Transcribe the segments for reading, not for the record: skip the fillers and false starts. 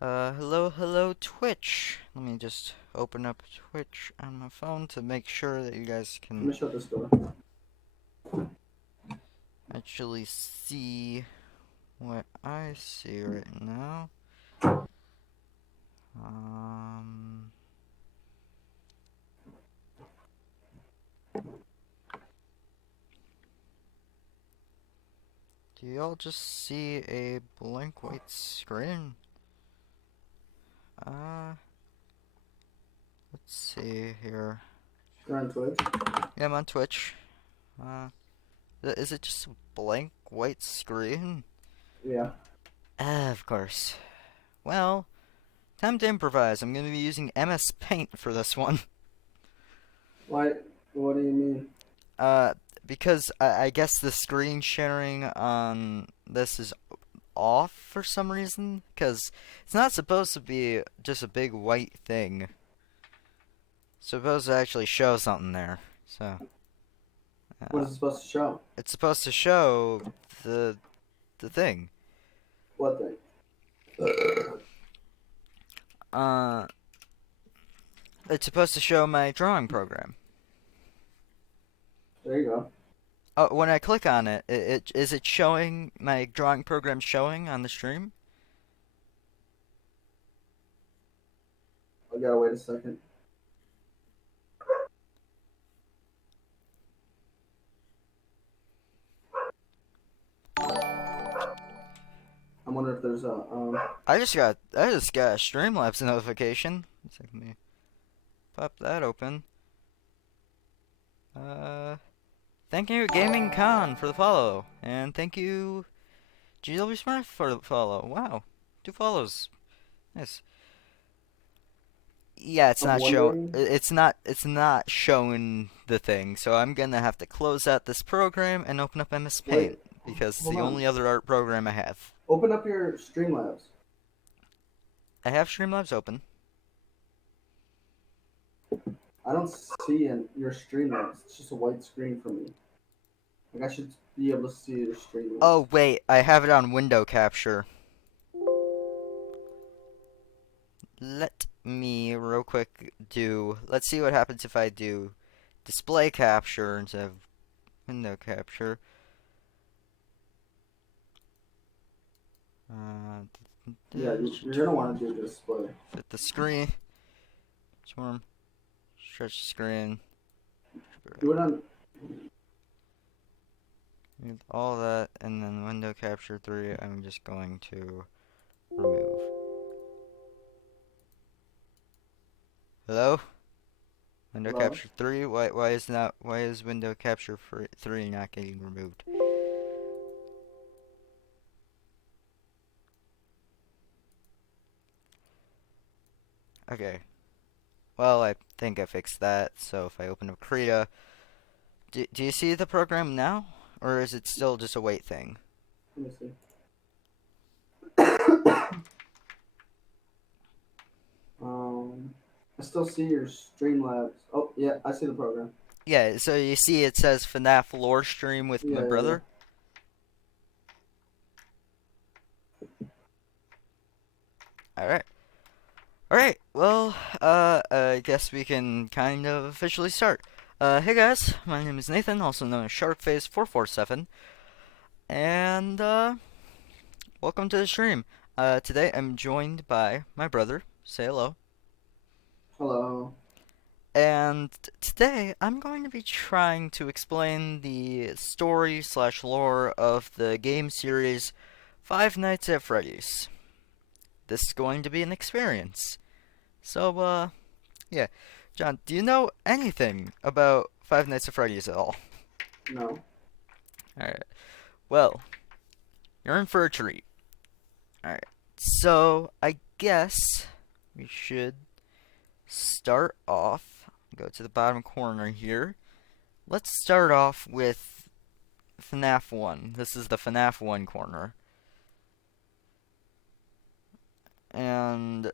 Hello, Twitch. Let me just open up Twitch on my phone to make sure that you guys Let can me shut this door. actually see what I see right now. Um, do y'all just see a blank white screen? Uh, let's see here. You're on Twitch? Yeah, I'm on Twitch. Is it just a blank white screen? Yeah. Of course. Well, time to improvise. I'm going to be using MS Paint for this one. Why? What do you mean? Uh, because I guess the screen sharing on this is off for some reason. Because it's not supposed to be just a big white thing. It's supposed to actually show something there. So, What uh, is it supposed to show? it's supposed to show the the thing. What thing? Uh, it's supposed to show my drawing program. There you go. Oh, when I click on it, is it showing my drawing program showing on the stream? I gotta wait a second. I wonder if there's a I just got a Streamlabs notification. Let me pop that open. Uh, thank you Gaming Con for the follow, and thank you GW Smurf for the follow. Wow, 2 follows. Nice. Yeah, it's I'm not show. wondering. It's not showing the thing. So I'm gonna have to close out this program and open up MS Wait, Paint because it's hold the on. only other art program I have. Open up your Streamlabs. I have Streamlabs open. I don't see your Streamlabs. It's just a white screen for me. Like I should be able to see your Streamlabs. Oh wait, I have it on window capture. Let me real quick do. Let's see what happens if I do display capture instead of window capture. Uh, Yeah, you're gonna want to do display. fit the screen. Swarm. Stretch screen. Do it on. With all that, and then window capture 3, I'm just going to remove. Hello? Window Hello. capture 3? Why is window capture 3 not getting removed? Okay. Well, I think I fixed that. So if I open up Krita, do you see the program now? Or is it still just a wait thing? Let me see. I still see your Streamlabs. Oh yeah, I see the program. Yeah, so you see it says FNAF lore stream with my Yeah, yeah, yeah. brother? Alright. Alright, well, I guess we can kind of officially start. Hey guys, my name is Nathan, also known as Sharkface447, and, welcome to the stream. Today I'm joined by my brother. Say hello. Hello. And today I'm going to be trying to explain the story slash lore of the game series Five Nights at Freddy's. This is going to be an experience. So, yeah. John, do you know anything about Five Nights at Freddy's at all? No. Alright. Well, you're in for a treat. Alright. So, I guess we should start off. Go to the bottom corner here. Let's start off with FNAF 1. This is the FNAF 1 corner. And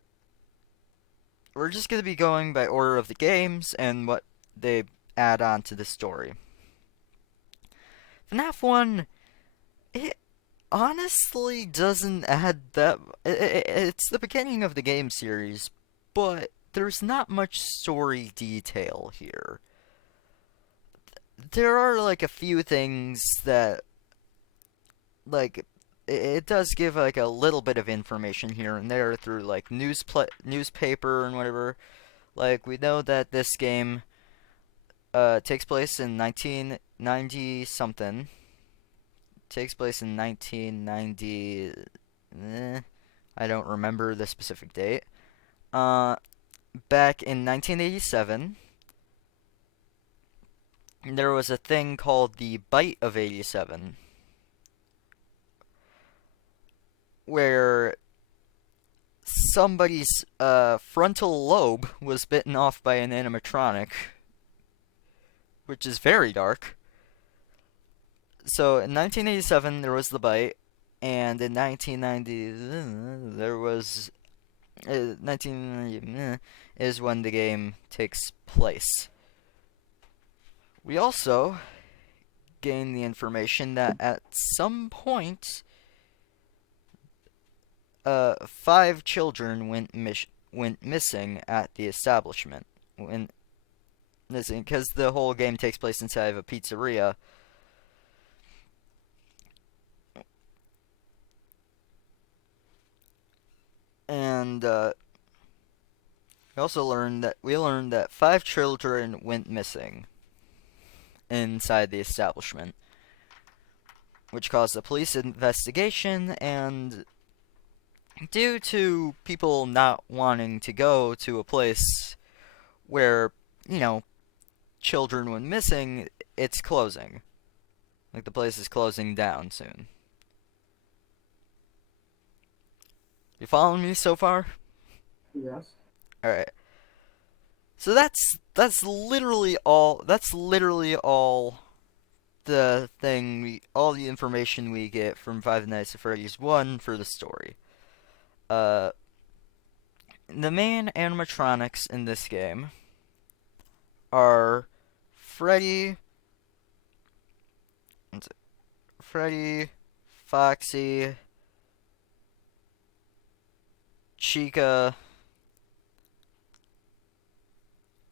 we're just going to be going by order of the games and what they add on to the story. FNAF 1, it, honestly doesn't add that. It's the beginning of the game series, but there's not much story detail here. There are like a few things that like it does give like a little bit of information here and there through like newspaper and whatever. Like we know that this game takes place in 1990 something. Takes place in 1990. I don't remember the specific date. Uh, Back in 1987, there was a thing called the Bite of 87, where somebody's frontal lobe was bitten off by an animatronic, which is very dark. So in 1987 there was the bite, and in 1990 there was 1990 is when the game takes place. We also gain the information that at some point, five children went missing at the establishment. Went missing because the whole game takes place inside of a pizzeria. And we learned that five children went missing inside the establishment, which caused a police investigation. And due to people not wanting to go to a place where you know children went missing, it's closing. Like the place is closing down soon. You following me so far? Yes. All right. So that's literally all. That's literally all all the information we get from Five Nights at Freddy's 1 for the story. Uh, the main animatronics in this game are Freddy, Freddy, Foxy, Chica,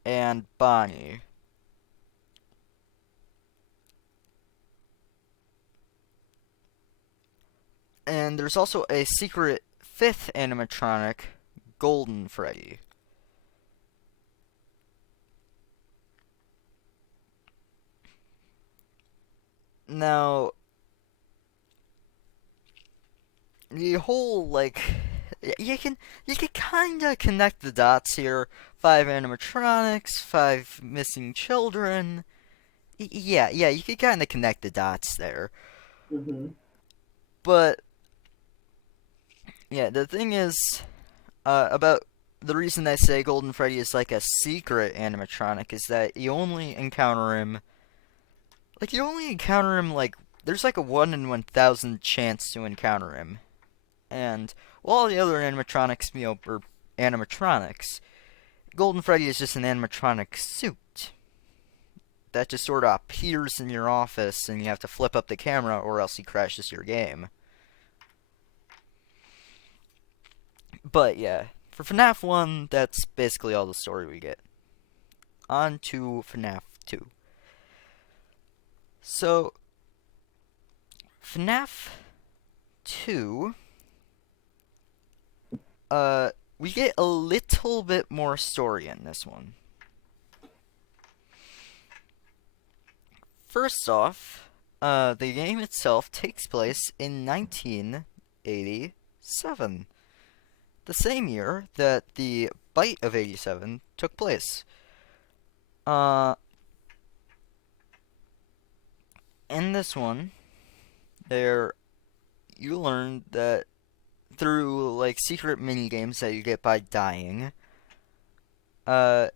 and Bonnie. And there's also a secret fifth animatronic, Golden Freddy. Now, the whole like you can kind of connect the dots here. Five animatronics, five missing children. Yeah, you can kind of connect the dots there. Mhm. But yeah, the thing is about the reason I say Golden Freddy is like a secret animatronic is that you only encounter him like there's like a 1 in 1,000 chance to encounter him. And well, all the other animatronics, are animatronics. Golden Freddy is just an animatronic suit that just sort of appears in your office, and you have to flip up the camera, or else he crashes your game. But yeah, for FNAF 1, that's basically all the story we get. On to FNAF 2. So, FNAF 2, we get a little bit more story in this one. First off, the game itself takes place in 1987, the same year that the Bite of 87 took place. Uh, in this one, there you learn that through like secret mini games that you get by dying, uh,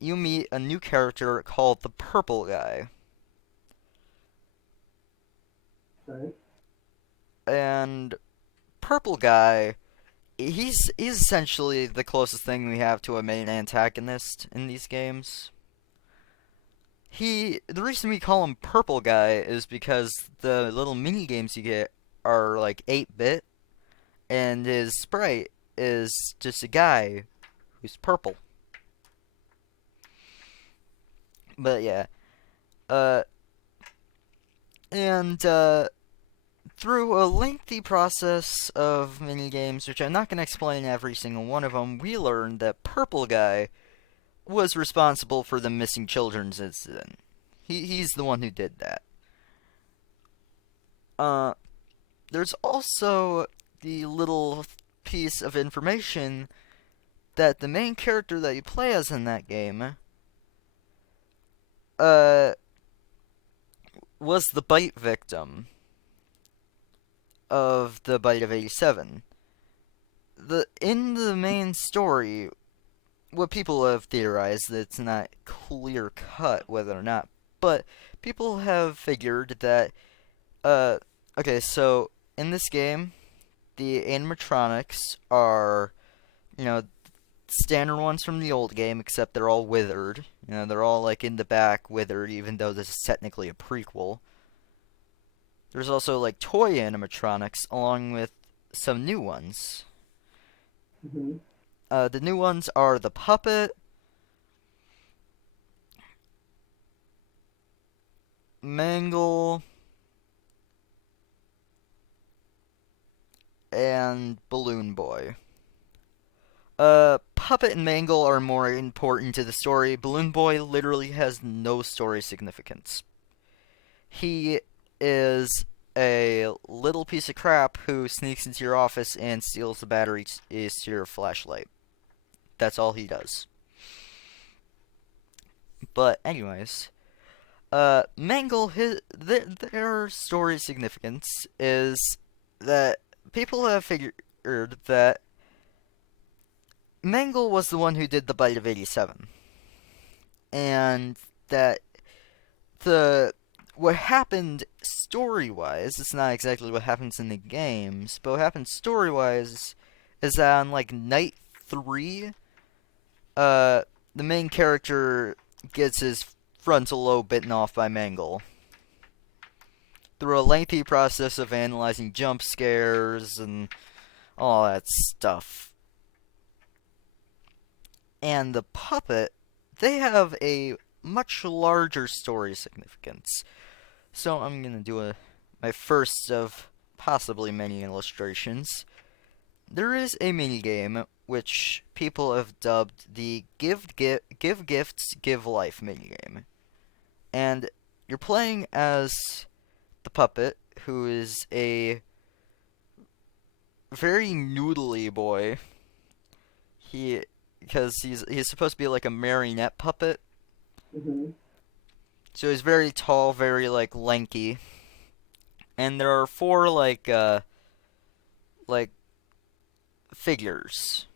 you meet a new character called the Purple Guy. Okay. And Purple Guy, he's essentially the closest thing we have to a main antagonist in these games. The reason we call him Purple Guy is because the little mini games you get are like 8-bit, and his sprite is just a guy who's purple. But yeah, uh, and through a lengthy process of mini games, which I'm not going to explain every single one of them, we learned that Purple Guy was responsible for the missing children's incident. He's the one who did that. Uh, there's also the little piece of information that the main character that you play as in that game, uh, was the bite victim of the bite of 87. In the main story, what people have theorized, that it's not clear cut whether or not, but people have figured that, uh, okay, so in this game, the animatronics are, you know, standard ones from the old game, except they're all withered. You know, they're all like in the back withered, even though this is technically a prequel. There's also like toy animatronics along with some new ones. Hmm. The new ones are the puppet, Mangle, and Balloon Boy. Puppet and Mangle are more important to the story. Balloon Boy literally has no story significance. He is a little piece of crap who sneaks into your office and steals the batteries to your flashlight. That's all he does. But anyways, Mangle, their story significance is that people have figured that Mangle was the one who did the bite of 87, and that the what happened story wise, it's not exactly what happens in the games, but what happens story wise is that on like night 3, uh, the main character gets his frontal lobe bitten off by Mangle through a lengthy process of analyzing jump scares and all that stuff. And the puppet, they have a much larger story significance. So I'm gonna do my first of possibly many illustrations. There is a minigame which people have dubbed the Give Gifts, Give Life minigame. And you're playing as the puppet, who is a very noodly boy. He because he's supposed to be like a marionette puppet. Hmm. So he's very tall, very like lanky. And there are four like figures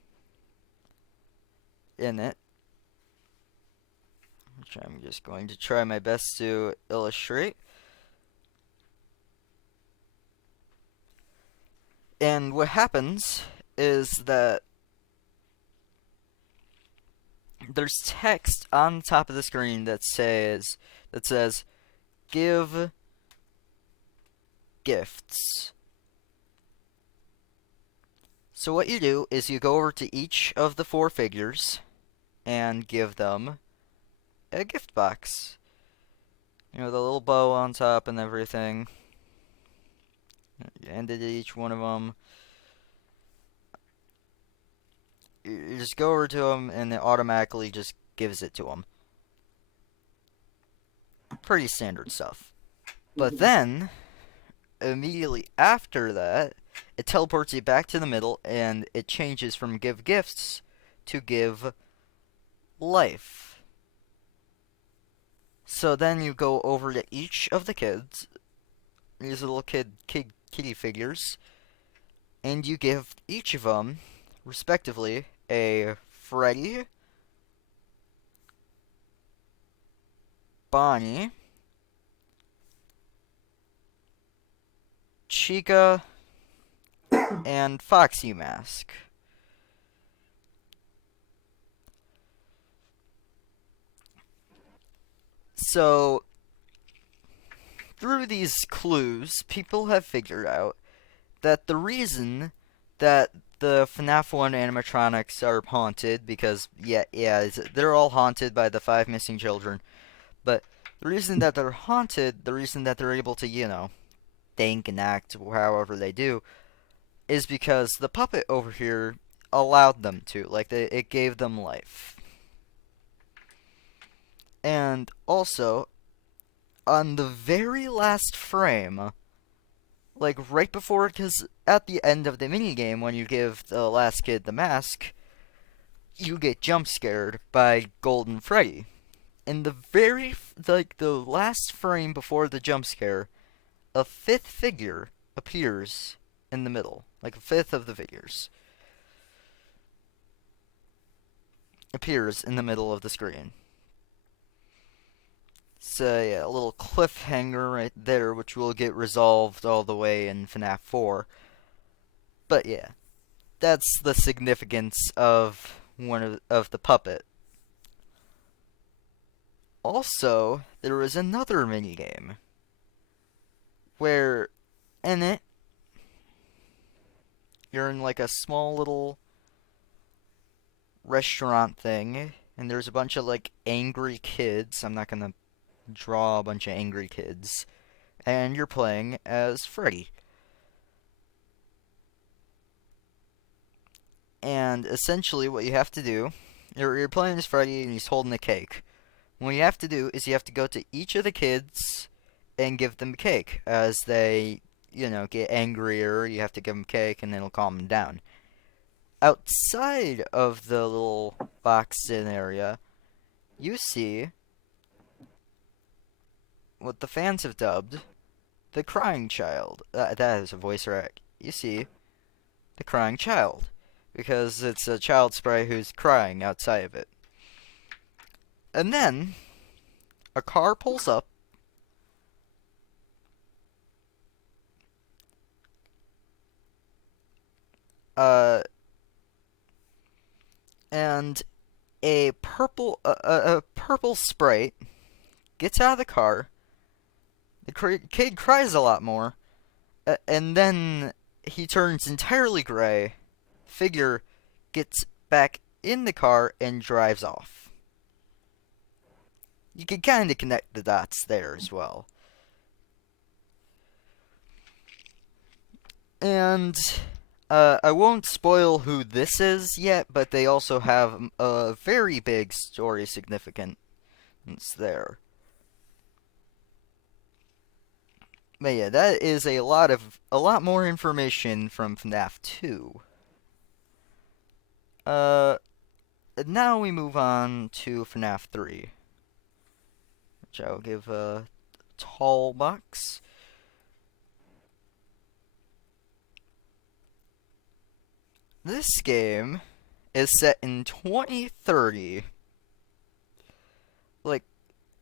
in it, which I'm just going to try my best to illustrate. And what happens is that there's text on top of the screen that says give gifts. So what you do is you go over to each of the four figures and give them a gift box. You know, the little bow on top and everything. You ended each one of them. You just go over to them and it automatically just gives it to them. Pretty standard stuff. But Hmm. then, immediately after that, it teleports you back to the middle and it changes from give gifts to give life. So then you go over to each of the kids, these little kitty figures, and you give each of them, respectively, a Freddy, Bonnie, Chica, and Foxy mask. So, through these clues, people have figured out that the reason that the FNAF 1 animatronics are haunted, because, yeah, they're all haunted by the five missing children, but the reason that they're haunted, the reason that they're able to, think and act however they do, is because the puppet over here allowed them to. Like, it gave them life. And also, on the very last frame, like right before, because at the end of the minigame, when you give the last kid the mask, you get jump scared by Golden Freddy. In the the last frame before the jump scare, a fifth figure appears in the middle. Like a fifth of the figures appears in the middle of the screen. So yeah, a little cliffhanger right there, which will get resolved all the way in FNAF 4. But yeah, that's the significance of of the puppet. Also, there was another minigame where in it you're in like a small little restaurant thing, and there's a bunch of like angry kids. I'm not gonna draw a bunch of angry kids, and you're playing as Freddy. And essentially, what you have to do, you're playing as Freddy, and he's holding a cake. What you have to do is you have to go to each of the kids and give them cake. As they, get angrier, you have to give them cake, and it'll calm them down. Outside of the little boxed in area, you see what the fans have dubbed the crying child. That is a voice rack. You see the crying child. Because it's a child sprite who's crying outside of it. And then, a car pulls up. Uh, and a purple sprite gets out of the car. The kid cries a lot more, and then he turns entirely gray. Figure gets back in the car and drives off. You can kind of connect the dots there as well. And I won't spoil who this is yet, but they also have a very big story significance there. But yeah, that is a lot more information from FNAF 2. Now we move on to FNAF 3, which I will give a tall box. This game is set in 2030. Like,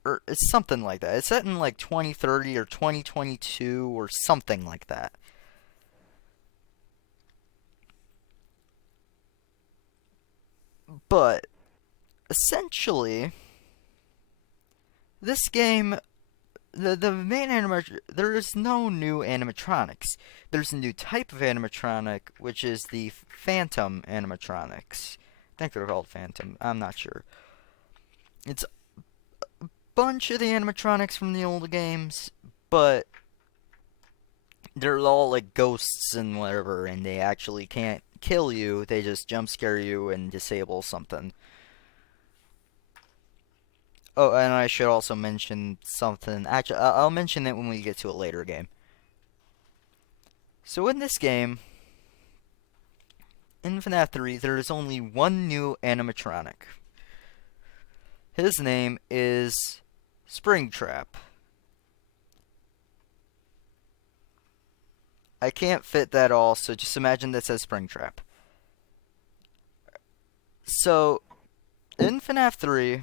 or it's something like that. It's set in like 2030 or 2022 or something like that. But essentially, this game, the main animation, there is no new animatronics. There's a new type of animatronic, which is the Phantom animatronics. I think they're called Phantom. I'm not sure. It's a bunch of the animatronics from the old games, but they're all like ghosts and whatever, and they actually can't kill you. They just jump scare you and disable something. Oh, and I should also mention something. Actually, I'll mention it when we get to a later game. So in this game, in FNAF 3, there is only one new animatronic. His name is Springtrap. I can't fit that all, so just imagine that says Springtrap. So, in FNAF 3,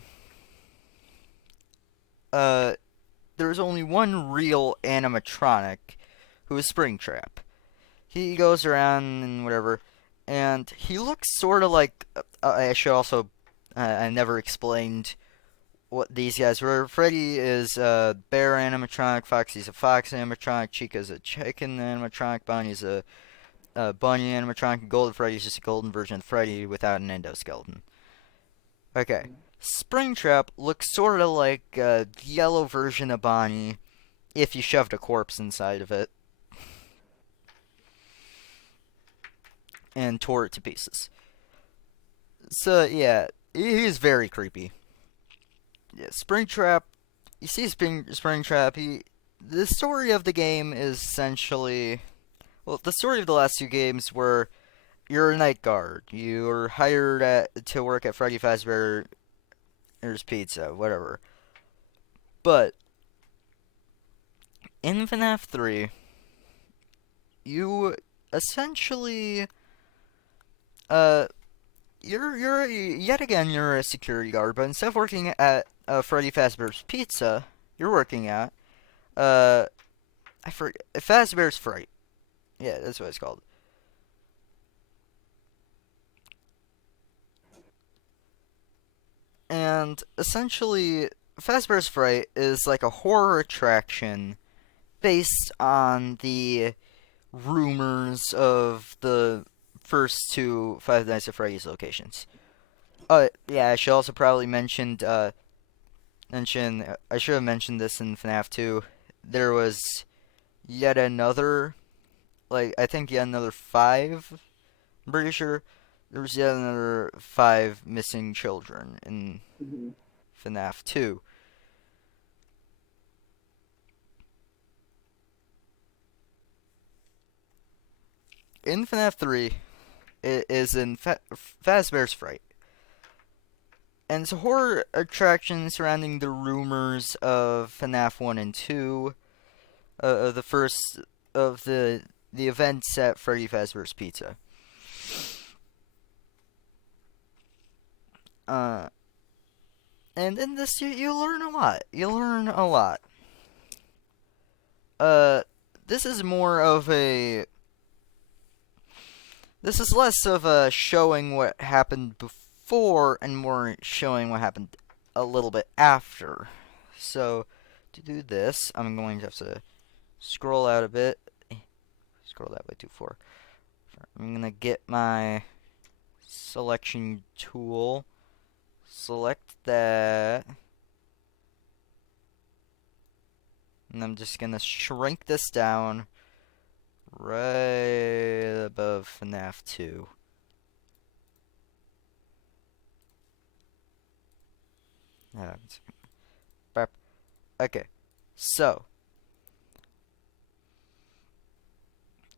there's only one real animatronic who is Springtrap. He goes around and whatever, and he looks sort of like. I should also. I never explained what these guys were. Freddy is a bear animatronic, Foxy's a fox animatronic, Chica's a chicken animatronic, Bonnie's a bunny animatronic, and Golden Freddy's just a golden version of Freddy without an endoskeleton. Okay. Springtrap looks sort of like a yellow version of Bonnie if you shoved a corpse inside of it and tore it to pieces. So yeah, he's very creepy. Yeah, Springtrap. You see Springtrap. The story of the game is essentially, well, the story of the last two games were you're a night guard. You're hired to work at Freddy Fazbear's Pizza, whatever. But in FNAF 3, you essentially uh you're yet again you're a security guard, but instead of working at Freddy Fazbear's Pizza, you're working at uh I forget Fazbear's Fright. Yeah, that's what it's called. And essentially, Fazbear's Fright is like a horror attraction based on the rumors of the first two Five Nights at Freddy's locations. Yeah, I should also probably mention. I should have mentioned this in FNAF 2. There was yet another, like I think yet another five. I'm pretty sure there was yet another five missing children in Mm-hmm. FNAF 2. In FNAF 3, it is in Fazbear's Fright. And it's a horror attraction surrounding the rumors of FNAF 1 and 2, of the first of the events at Freddy Fazbear's Pizza. Uh, and in this, you learn a lot. You learn a lot. Uh, this is more of a. This is less of a showing what happened before and more showing what happened a little bit after. So, to do this, I'm going to have to scroll out a bit. Scroll that way too far. I'm going to get my selection tool. Select that. And I'm just going to shrink this down right above FNAF 2. Okay, so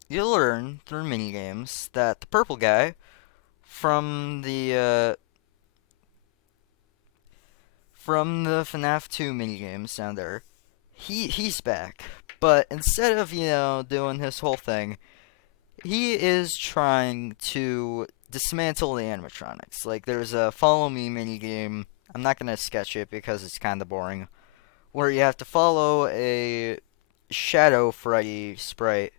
you learn through minigames that the purple guy from the FNAF 2 minigames down there, he's back. But instead of, doing his whole thing, he is trying to dismantle the animatronics. Like, there's a follow me minigame. I'm not gonna sketch it because it's kinda boring. Where you have to follow a Shadow Freddy sprite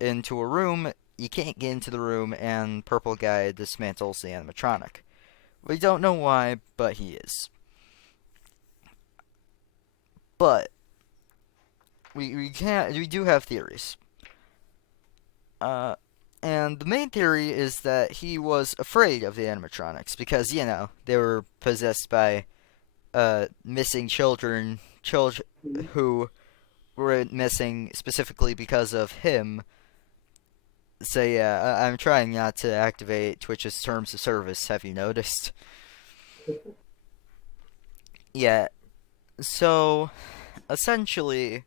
into a room. You can't get into the room, and Purple Guy dismantles the animatronic. We don't know why, but he is. But we do have theories. Uh, and the main theory is that he was afraid of the animatronics because they were possessed by missing children Mm-hmm. who were missing specifically because of him. So yeah, I'm trying not to activate Twitch's terms of service. Have you noticed? Yeah. So essentially,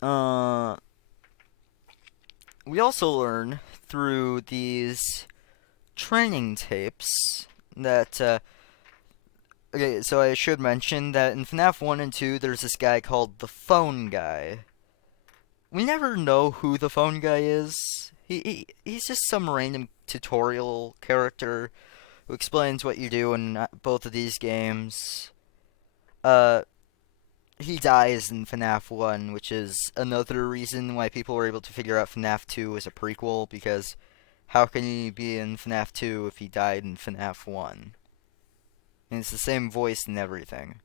uh, we also learn through these training tapes that okay, so I should mention that in FNAF 1 and 2 there's this guy called the Phone Guy. We never know who the Phone Guy is. He's just some random tutorial character who explains what you do in both of these games. Uh he dies in FNAF 1, which is another reason why people were able to figure out FNAF 2 as a prequel, because how can he be in FNAF 2 if he died in FNAF 1? And it's the same voice and everything.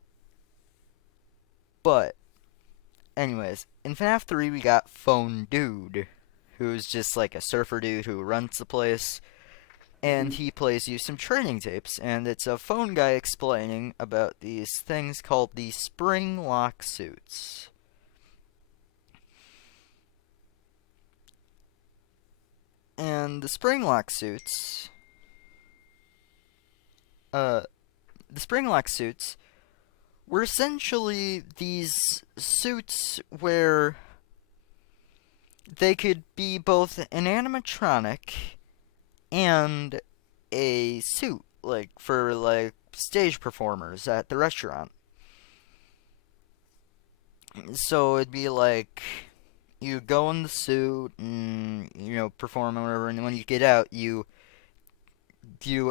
But Anyways, in FNAF 3 we got Phone Dude, who's just like a surfer dude who runs the place, and Hmm. he plays you some training tapes, and it's a phone guy explaining about these things called the spring lock suits. And uh, the spring lock suits were essentially these suits where they could be both an animatronic and a suit, like for like stage performers at the restaurant. So it'd be like you go in the suit and perform or whatever, and when you get out, you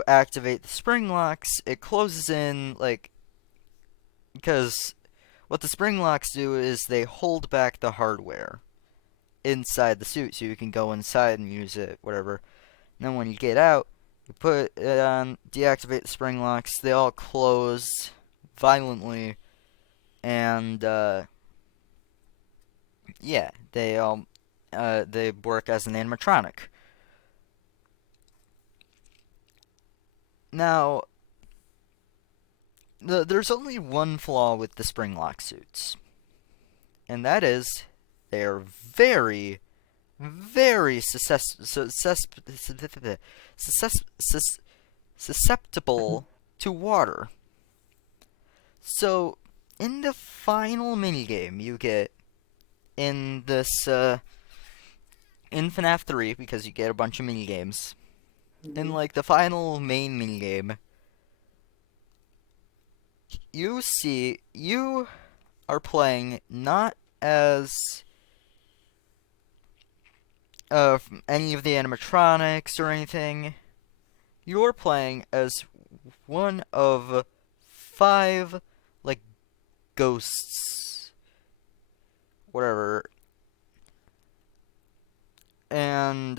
activate the spring locks. It closes in like because what the spring locks do is they hold back the hardware inside the suit, so you can go inside and use it, whatever. And then when you get out, you put it on, deactivate the spring locks. They all close violently, and yeah, they work as an animatronic. Now, there's only one flaw with the spring lock suits, and that is they're very, very susceptible to water. So, in the final minigame you get in this in FNAF 3, because you get a bunch of minigames, in Hmm. like the final main minigame, you are playing not as any of the animatronics or anything. You're playing as one of five like ghosts, whatever, and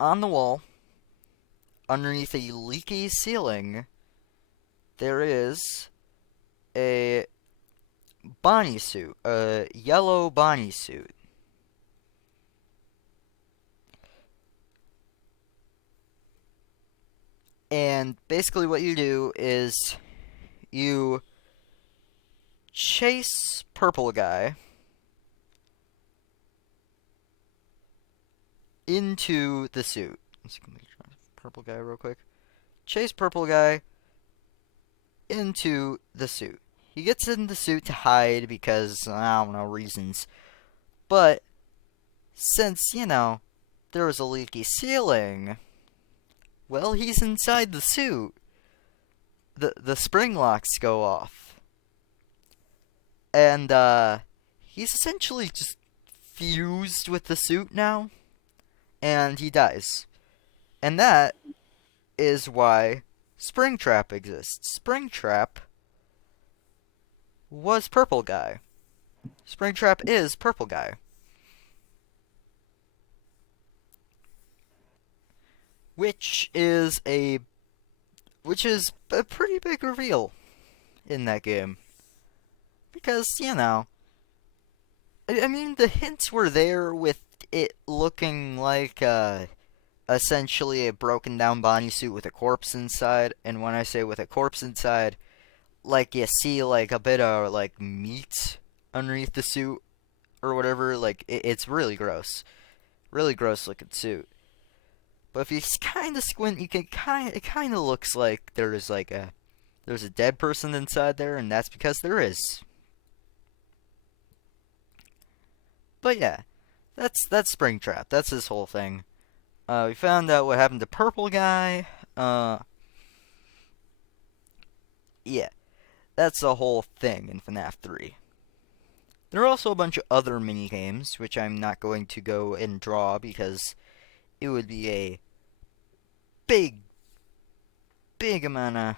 on the wall underneath a leaky ceiling there is a Bonnie suit, a yellow Bonnie suit. And basically, what you do is you chase Purple Guy into the suit. Let's try Purple Guy real quick. Chase Purple Guy into the suit. He gets in the suit to hide because, I don't know, reasons. But since, there was a leaky ceiling, well, he's inside the suit. The spring locks go off. And, he's essentially just fused with the suit now, and he dies. And that is why Springtrap exists. Springtrap was Purple Guy. Springtrap is Purple Guy. Which is a which is a pretty big reveal in that game. Because, I mean, the hints were there with it looking like essentially a broken down Bonnie suit with a corpse inside. And when I say with a corpse inside, like you see like a bit of like meat underneath the suit or whatever. Like it's really gross, really gross looking suit. But if you kind of squint, you can it kind of looks like there's a dead person inside there, and that's because there is. But yeah, that's Springtrap. That's his whole thing. We found out what happened to Purple Guy. Uh, yeah, that's the whole thing in FNAF 3. There are also a bunch of other mini games, which I'm not going to go and draw because it would be a big, big amount of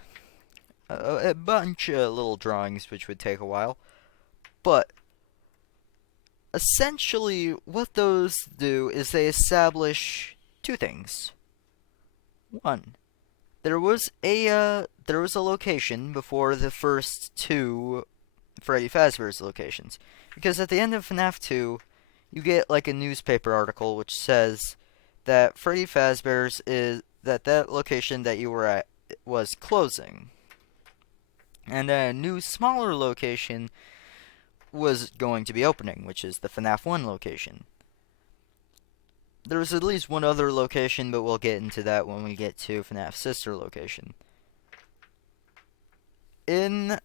a bunch of little drawings, which would take a while. But essentially, what those do is they establish two things. One, there was a location before the first two Freddy Fazbear's locations. Because at the end of FNAF 2, you get like a newspaper article which says that Freddy Fazbear's is that location that you were at was closing. And a new smaller location was going to be opening, which is the FNAF 1 location. There's at least one other location, but we'll get into that when we get to FNAF's sister location. In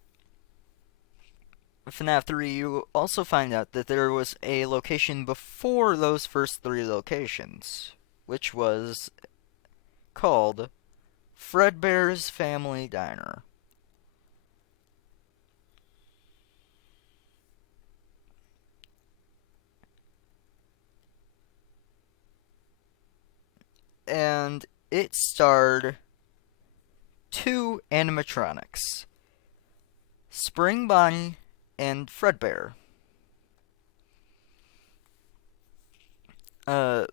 FNAF 3, you also find out that there was a location before those first three locations, which was called Fredbear's Family Diner. And it starred two animatronics, Spring Bonnie and Fredbear. And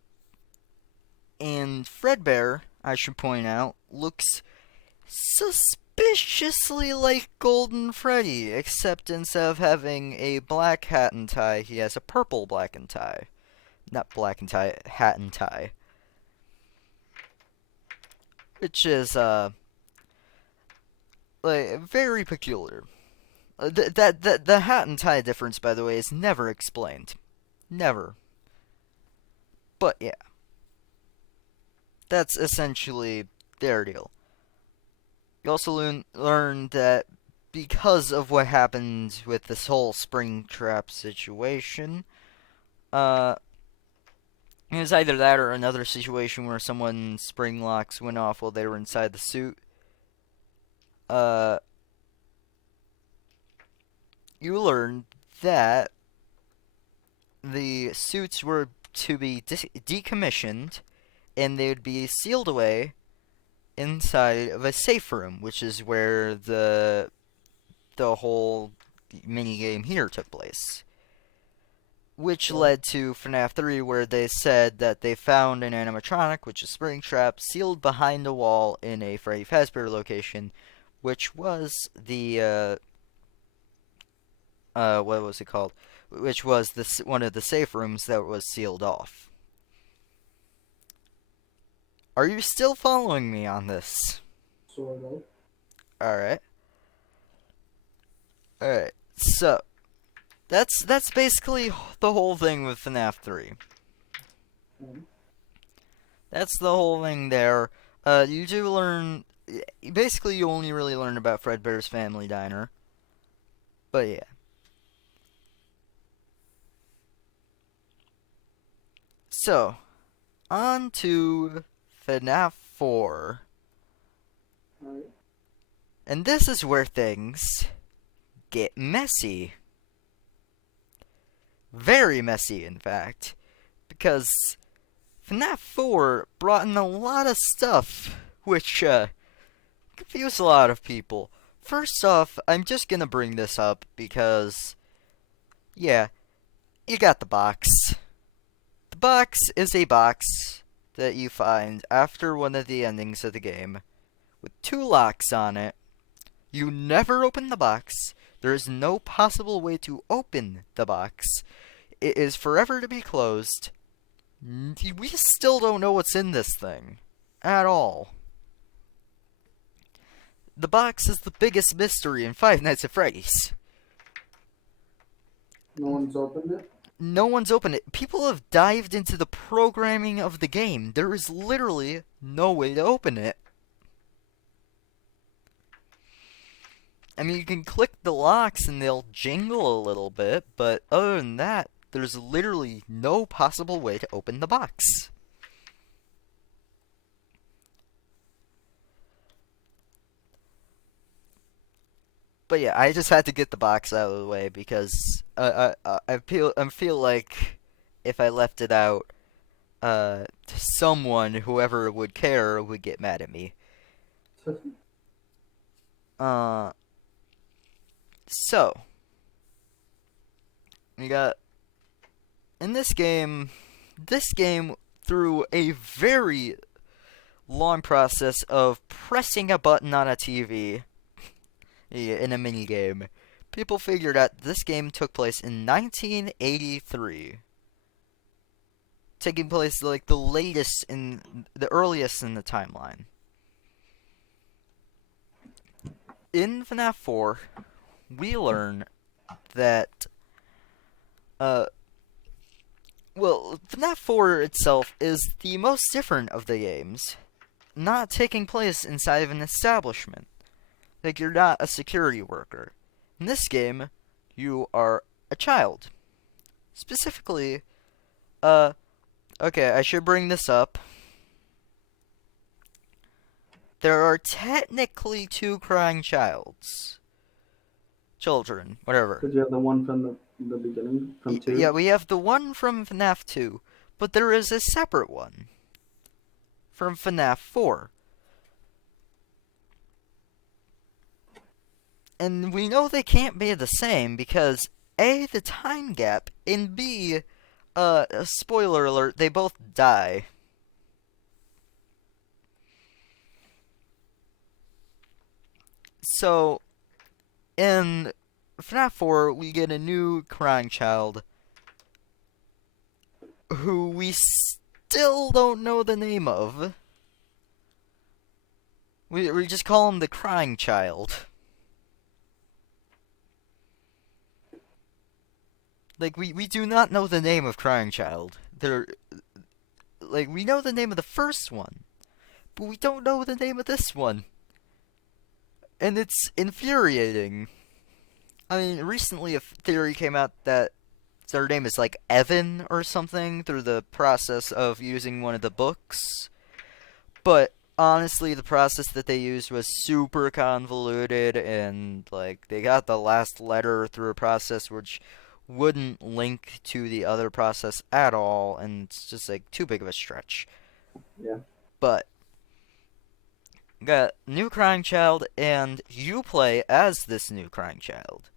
Fredbear, I should point out, looks suspiciously like Golden Freddy, except instead of having a black hat and tie, he has a purple black and tie. Not black and tie, hat and tie. Which is, like, very peculiar. The hat and tie difference, by the way, is never explained. Never. But yeah. That's essentially their deal. You also learn that because of what happened with this whole Springtrap situation, it was either that or another situation where someone's spring locks went off while they were inside the suit. You learned that the suits were to be decommissioned and they would be sealed away inside of a safe room, which is where the whole mini game here took place. Which led to FNAF 3, where they said that they found an animatronic, which is Springtrap, sealed behind a wall in a Freddy Fazbear location, which was the what was it called? Which was one of the safe rooms that was sealed off. Are you still following me on this? Sort of. Alright. Alright, so that's basically the whole thing with FNAF 3. That's the whole thing there. You do learn... Basically, you only really learn about Fredbear's Family Diner. But yeah. So, on to FNAF 4. Alright. And this is where things get messy. Very messy, in fact. Because FNAF 4 brought in a lot of stuff, which confused a lot of people. First off, I'm just gonna bring this up because, yeah, you got the box. The box is a box that you find after one of the endings of the game with two locks on it. You never open the box. There is no possible way to open the box. It is forever to be closed. We still don't know what's in this thing. At all. The box is the biggest mystery in Five Nights at Freddy's. No one's opened it? No one's opened it. People have dived into the programming of the game. There is literally no way to open it. I mean, you can click the locks and they'll jingle a little bit, but other than that, there's literally no possible way to open the box. But yeah, I just had to get the box out of the way because I feel like if I left it out, someone, whoever would care, would get mad at me. So we got in this game through a very long process of pressing a button on a TV in a mini game, people figured out this game took place in 1983, taking place like the earliest in the timeline. In FNAF 4, we learn that uh FNAF 4 itself is the most different of the games, not taking place inside of an establishment. Like, you're not a security worker. In this game, you are a child. Specifically, okay, I should bring this up. There are technically two crying children, whatever. Because you have the one from the beginning, from Yeah, 2. we have the one from FNAF 2, but there is a separate one from FNAF 4. And we know they can't be the same because A, the time gap, and B, spoiler alert, they both die. So, in FNAF 4, we get a new crying child who we still don't know the name of. We just call him the crying child. Like, we do not know the name of crying child. We know the name of the first one, but we don't know the name of this one. And it's infuriating. I mean, recently a theory came out that their name is like Evan or something through the process of using one of the books. But honestly, the process that they used was super convoluted, and like they got the last letter through a process which wouldn't link to the other process at all, and it's just like too big of a stretch. Yeah. But got new crying child, and you play as this new crying child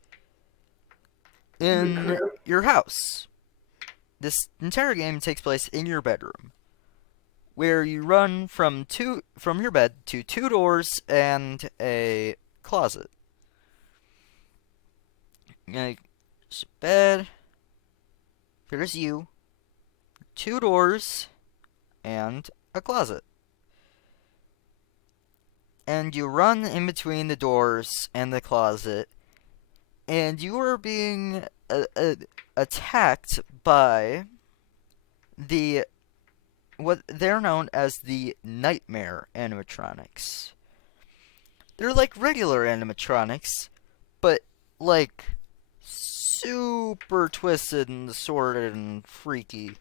in your house. This entire game takes place in your bedroom, where you run from your bed to two doors and a closet. Like, bed. There's you. Two doors and a closet. And you run in between the doors and the closet, and you are being attacked by what they're known as the nightmare animatronics. They're like regular animatronics, but like super twisted and distorted and freaky.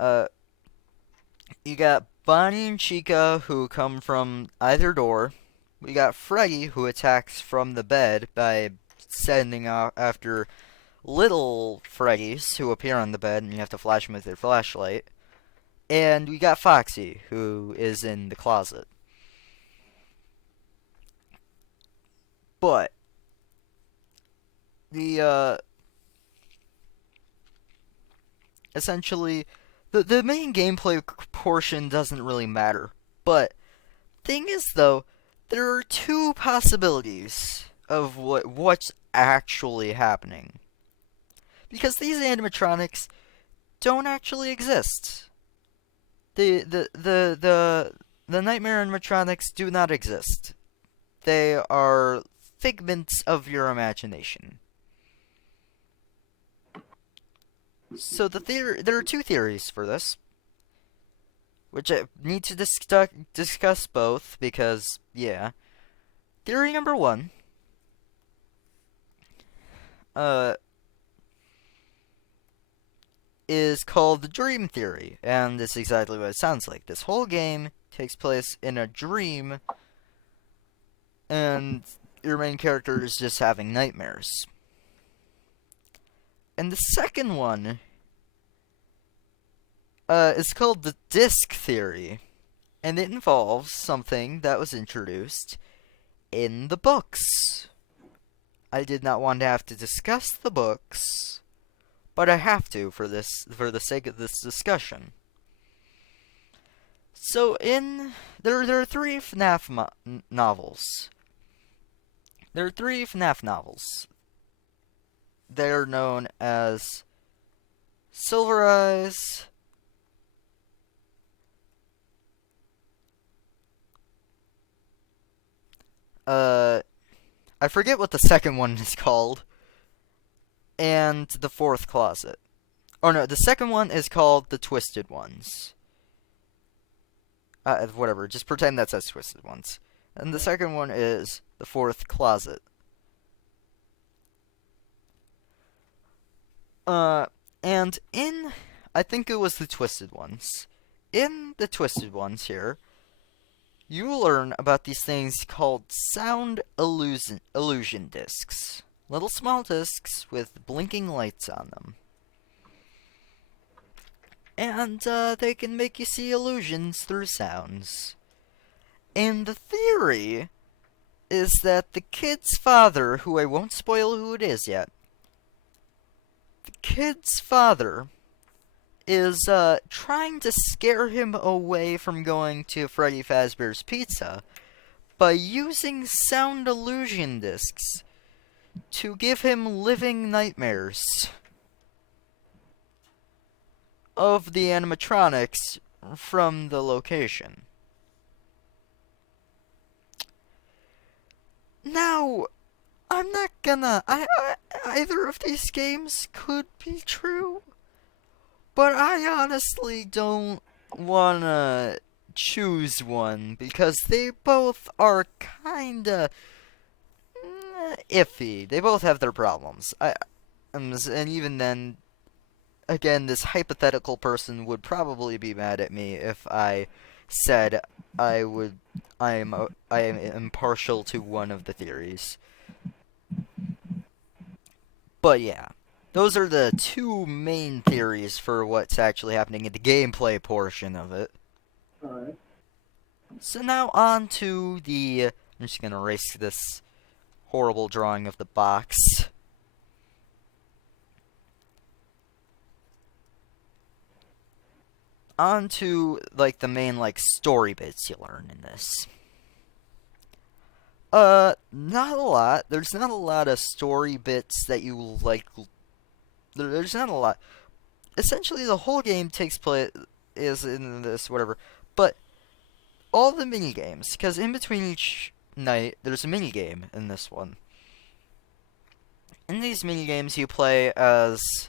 You got Bonnie and Chica, who come from either door. We got Freddy, who attacks from the bed by sending out after little Freddys, who appear on the bed, and you have to flash them with your flashlight. And we got Foxy, who is in the closet. But the essentially the main gameplay portion doesn't really matter. But thing is though, there are two possibilities of what's actually happening. Because these animatronics don't actually exist. The nightmare animatronics do not exist. They are figments of your imagination. So there are two theories for this, which I need to discuss both because, yeah. Theory number one, is called the dream theory, and it's exactly what it sounds like. This whole game takes place in a dream, and your main character is just having nightmares. And the second one is called the disc theory, and it involves something that was introduced in the books. I did not want to have to discuss the books, but I have to for the sake of this discussion. So there are three FNAF novels. There are three FNAF novels. They're known as Silver Eyes, uh, I forget what the second one is called, and the fourth closet. Oh no, the second one is called The Twisted Ones. Whatever, just pretend that says Twisted Ones. And the second one is The Fourth Closet. Uh, and in, I think it was The Twisted Ones. In The Twisted Ones here, you will learn about these things called sound illusion discs. Little small discs with blinking lights on them. And they can make you see illusions through sounds. And the theory is that the kid's father, who I won't spoil who it is yet, the kid's father is trying to scare him away from going to Freddy Fazbear's Pizza by using sound illusion discs to give him living nightmares of the animatronics from the location. Now, I'm not gonna. Either of these games could be true, but I honestly don't wanna choose one because they both are kinda iffy. They both have their problems. And even then, again, this hypothetical person would probably be mad at me if I said I am impartial to one of the theories. But yeah, those are the two main theories for what's actually happening in the gameplay portion of it. Alright. So now on to the. I'm just gonna erase this horrible drawing of the box. On to like the main like story bits you learn in this. Not a lot. There's not a lot of story bits that you like. There's not a lot. Essentially, the whole game takes place is in this whatever, but all the mini games, because in between each night there's a mini game in this one. In these mini games, you play as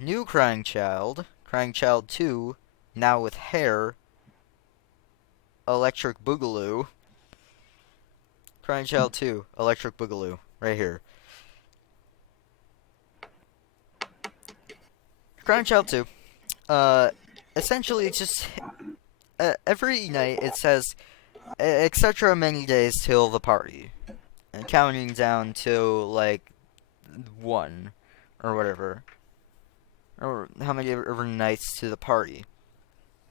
new Crying Child, Crying Child 2, now with hair, Electric Boogaloo. Crying Child 2, Electric Boogaloo, right here. Crying Child 2. Essentially, it's just every night it says, etc. many days till the party, and counting down to like 1 or whatever, or how many ever nights to the party.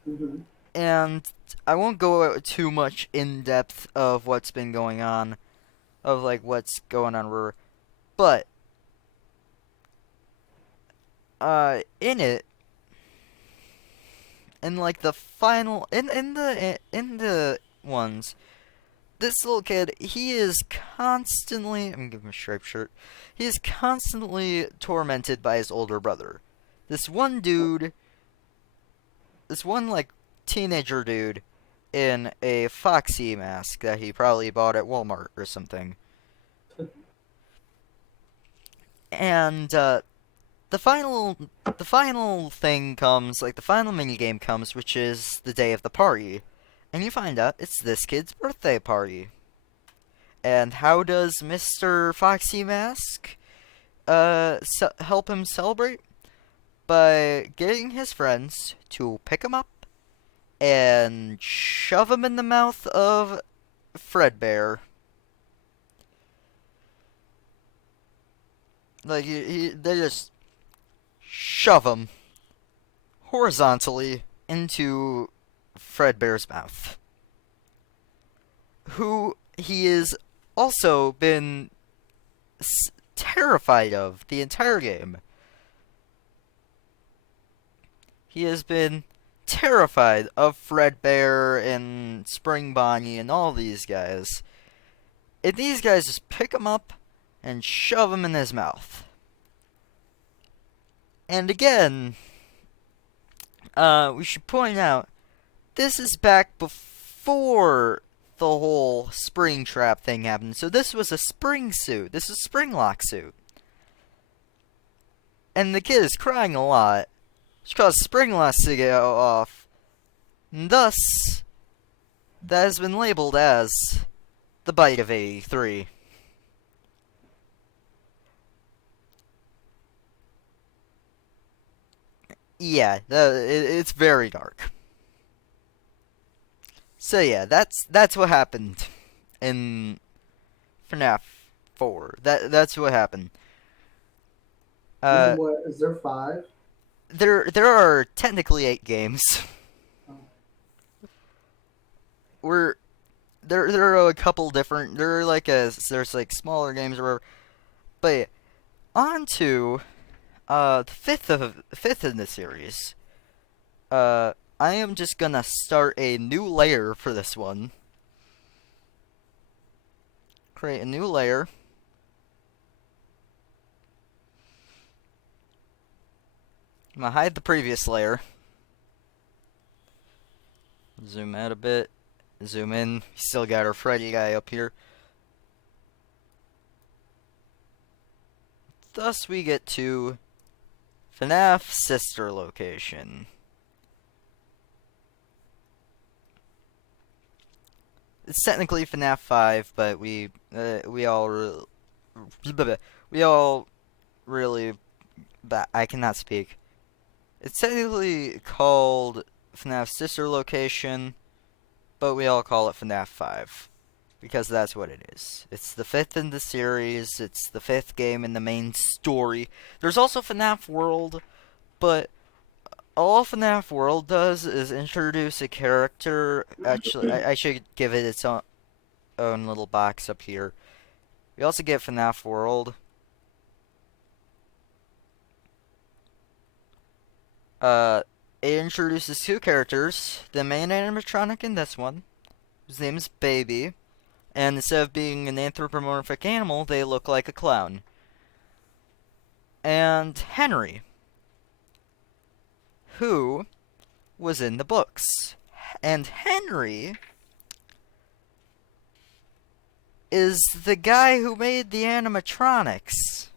Mm-hmm. And I won't go too much in depth of what's been going on, of like what's going on, but in it, in like the final, in the ones, this little kid, he is constantly. I'm gonna give him a striped shirt. He is constantly tormented by his older brother. This one dude, this one like teenager dude, in a Foxy mask that he probably bought at Walmart or something. And the final thing comes, like the final minigame comes, which is the day of the party, and you find out it's this kid's birthday party. And how does Mr. Foxy Mask help him celebrate? By getting his friends to pick him up and shove him in the mouth of Fredbear. Like, they just shove him horizontally into Fredbear's mouth. Who he has also been terrified of the entire game. He has been terrified of Fredbear and Spring Bonnie and all these guys. And these guys just pick him up and shove him in his mouth. And again, we should point out, this is back before the whole spring trap thing happened. So this was a spring suit. This is a spring lock suit. And the kid is crying a lot, which caused spring locks to go off. And thus, that has been labeled as the bite of 83. Yeah, it's very dark. So yeah, that's what happened in FNAF 4. That's what happened. And Uh, what is there 5? there are technically 8 games. Oh. We're there are a couple different. There's like smaller games or whatever. But yeah, on to the fifth in the series. I am just gonna start a new layer for this one. Create a new layer. I'm gonna hide the previous layer. Zoom out a bit. Zoom in. Still got our Freddy guy up here. Thus we get to FNAF sister location. It's technically FNAF 5, but we all really I cannot speak. It's technically called FNAF sister location, but we all call it FNAF 5 because that's what it is. It's the 5th in the series. It's the 5th game in the main story. There's also FNAF World, but all FNAF World does is introduce a character. Actually, I should give it its own little box up here. We also get FNAF World. It introduces 2 characters. The main animatronic in this one, whose name is Baby. And instead of being an anthropomorphic animal, they look like a clown. And Henry, who was in the books. And Henry is the guy who made the animatronics.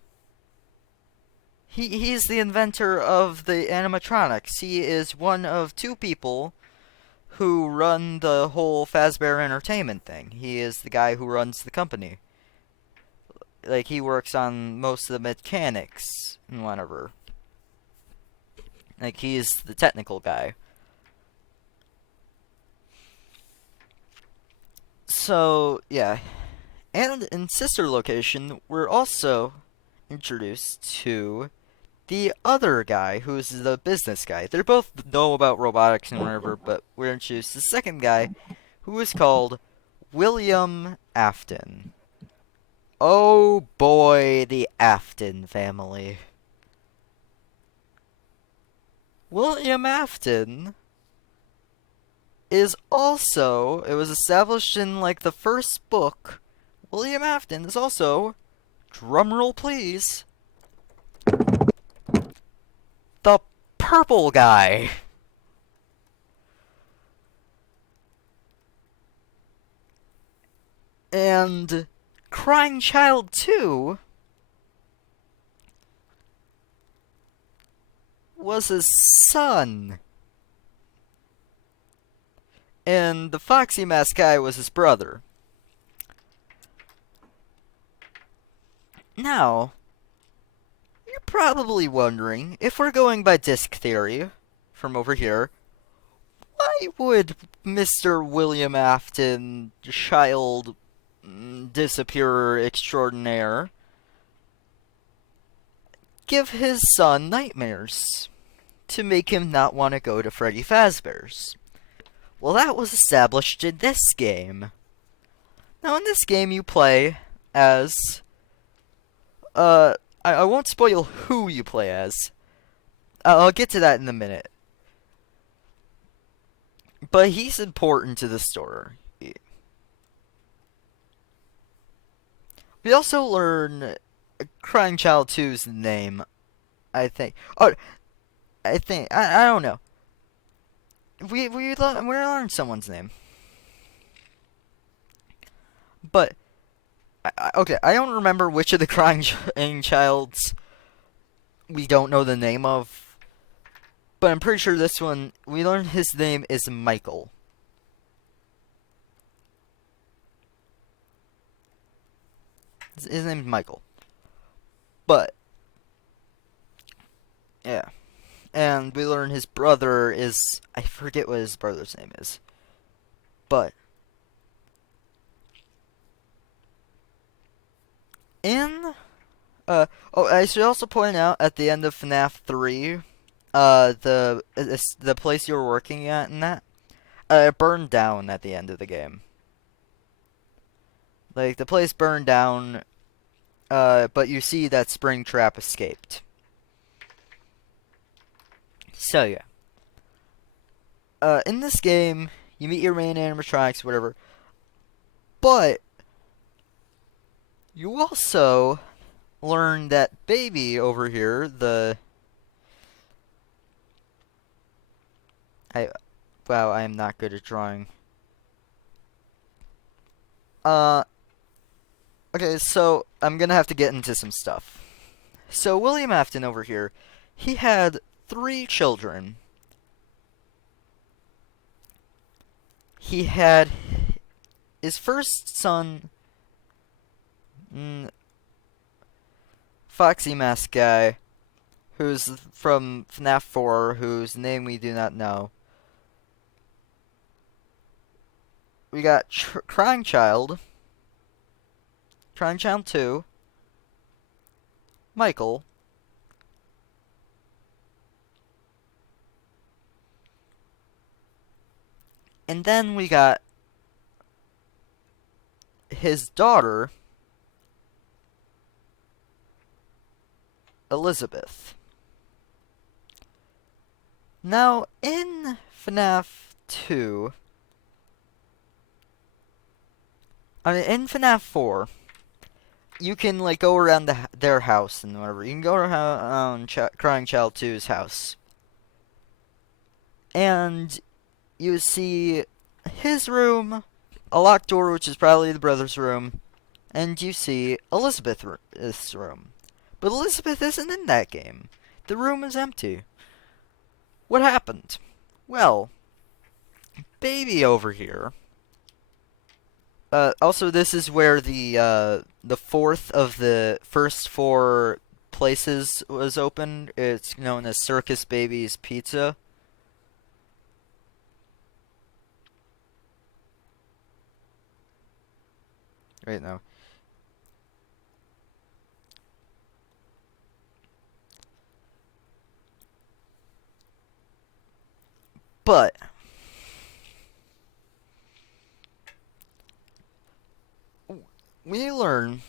He's the inventor of the animatronics. He is one of 2 people who run the whole Fazbear Entertainment thing. He is the guy who runs the company. Like, he works on most of the mechanics and whatever. Like, he's the technical guy. So, yeah. And in sister location, we're also introduced to the other guy, who's the business guy. They both know about robotics and whatever, but we're introduced to the second guy, who is called William Afton. Oh boy, the Afton family. William Afton is also, it was established in like the first book, William Afton is also, drumroll please, the purple guy. And Crying Child 2 was his son. And the Foxy Mask guy was his brother. Now, you're probably wondering, if we're going by disc theory from over here, why would Mr. William Afton, child disappearer extraordinaire, give his son nightmares to make him not want to go to Freddy Fazbear's? Well, that was established in this game. Now, in this game, you play as... I won't spoil who you play as. I'll get to that in a minute. But he's important to the story. We also learn Crying Child 2's name, I think. Oh, I don't know. We learned someone's name, but okay, I don't remember which of the Crying Childs we don't know the name of, but I'm pretty sure this one we learned his name is Michael. His name's Michael, but yeah, and we learn his brother is I forget what his brother's name is, but in oh, I should also point out at the end of FNAF 3, the place you were working at in that, it burned down at the end of the game. Like the place burned down, but you see that Springtrap escaped. So yeah, in this game, you meet your main animatronics, whatever, but you also learn that baby over here, I wow, I am not good at drawing. Uh, okay, so I'm gonna have to get into some stuff. So William Afton over here, he had 3 children. He had his first son, mm, Foxy Mask guy, who's from FNAF 4, whose name we do not know. We got Crying Child 2, Michael, and then we got his daughter, Elizabeth. Now, in FNAF 2, in FNAF 4, you can like go around their house and whatever. You can go around Crying Child 2's house, and you see his room, a locked door, which is probably the brother's room, and you see Elizabeth's room. But Elizabeth isn't in that game. The room is empty. What happened? Well, baby over here. Also, this is where the fourth of the first 4 places was opened. It's known as Circus Baby's Pizza. Right now. But we learn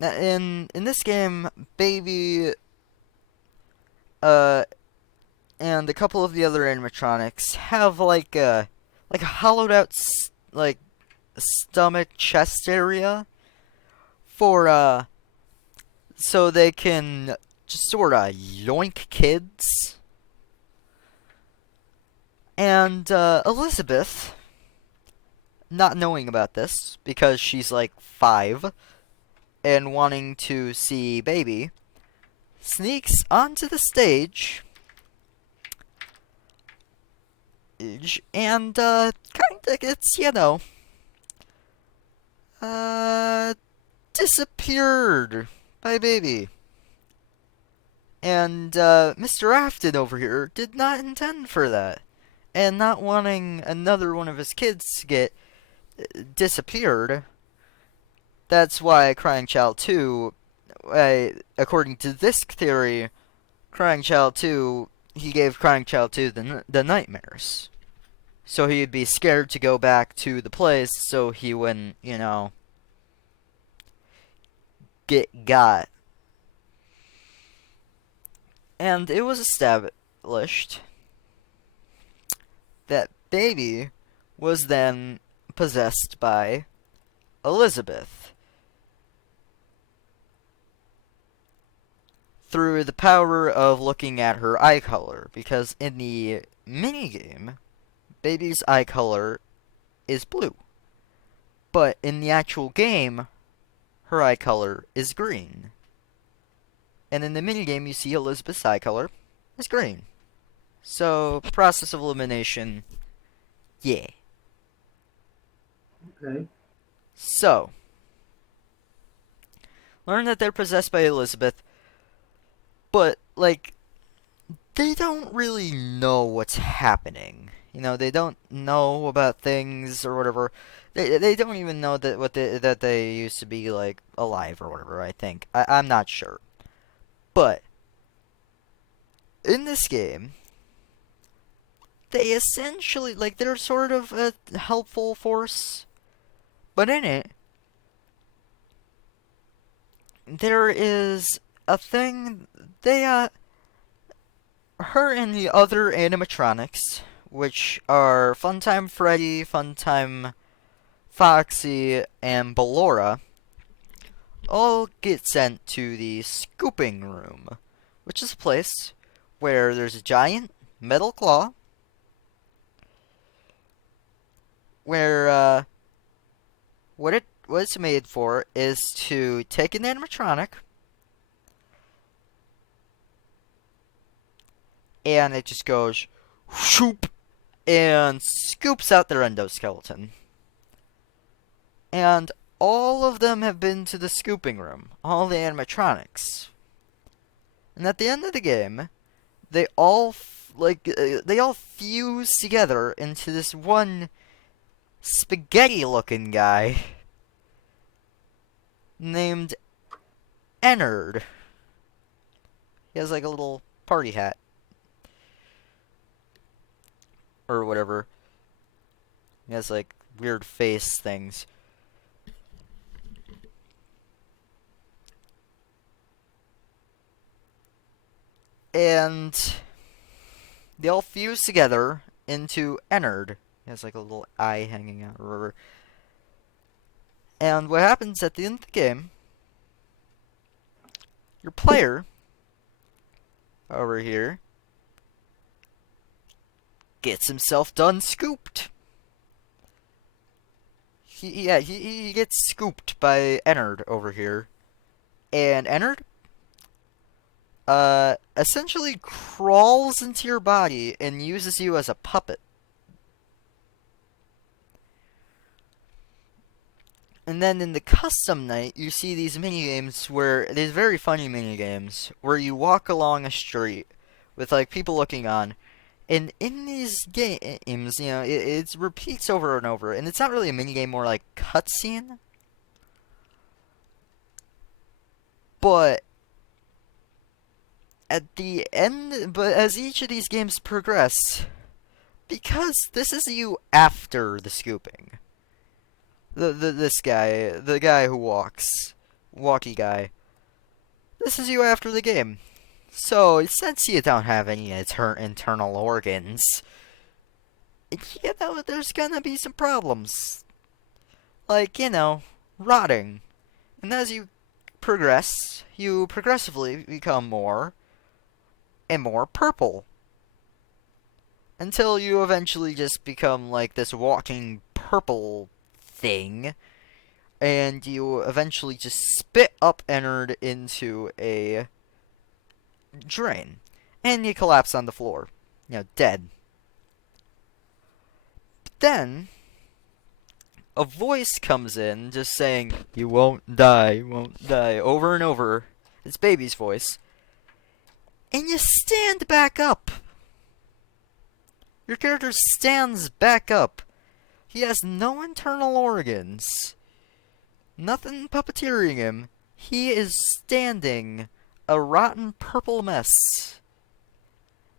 that in this game, Baby uh and a couple of the other animatronics have like a hollowed out like stomach chest area for so they can just sort of yoink kids. And Elizabeth, not knowing about this because she's like 5 and wanting to see Baby, sneaks onto the stage and kinda gets, uh, disappeared by Baby. And Mr. Afton over here did not intend for that. And not wanting another one of his kids to get disappeared, that's why Crying Child 2, according to this theory, Crying Child 2, he gave Crying Child 2 the nightmares. So he'd be scared to go back to the place so he wouldn't, get got. And it was established that Baby was then possessed by Elizabeth. through the power of looking at her eye color, because in the minigame, baby's eye color is blue. But in the actual game, her eye color is green. And in the minigame, you see Elizabeth's eye color is green. So, process of elimination, yeah. Okay. So, learn that they're possessed by Elizabeth, but, like, they don't really know what's happening. You know, they don't know about things or whatever. They don't even know that they used to be like alive or whatever. I think I'm not sure, but in this game, they essentially like they're sort of a helpful force, but in it, there is a thing her and the other animatronics, which are Funtime Freddy, Funtime Foxy, and Ballora, all get sent to the scooping room, which is a place where there's a giant metal claw where what it's made for is to take an animatronic and it just goes shoop and scoops out their endoskeleton. And all of them have been to the scooping room, all the animatronics. And at the end of the game, they all they all fuse together into this one spaghetti-looking guy named Ennard. He has like a little party hat or whatever. He has like weird face things. And they all fuse together into Ennard. He has like a little eye hanging out or whatever. And what happens at the end of the game, your player over here gets himself done scooped. He gets scooped by Ennard over here. And Ennard essentially crawls into your body and uses you as a puppet. And then in the custom night, you see these minigames where these very funny minigames where you walk along a street with like people looking on, and in these games, you know, it repeats over and over, and it's not really a minigame, more like cutscene. But at the end, but as each of these games progress, because this is you after the scooping. This guy, the guy who walkie guy. This is you after the game. So, since you don't have any internal organs, you know, there's gonna be some problems. Like, you know, rotting. And as you progress, you progressively become more and more purple. Until you eventually just become like this walking purple thing. And you eventually just spit up Ennard into a drain. And you collapse on the floor. You know, dead. But then, a voice comes in just saying, "You won't die, you won't die," over and over. It's baby's voice. And you stand back up. Your character stands back up. He has no internal organs. Nothing puppeteering him. He is standing a rotten purple mess.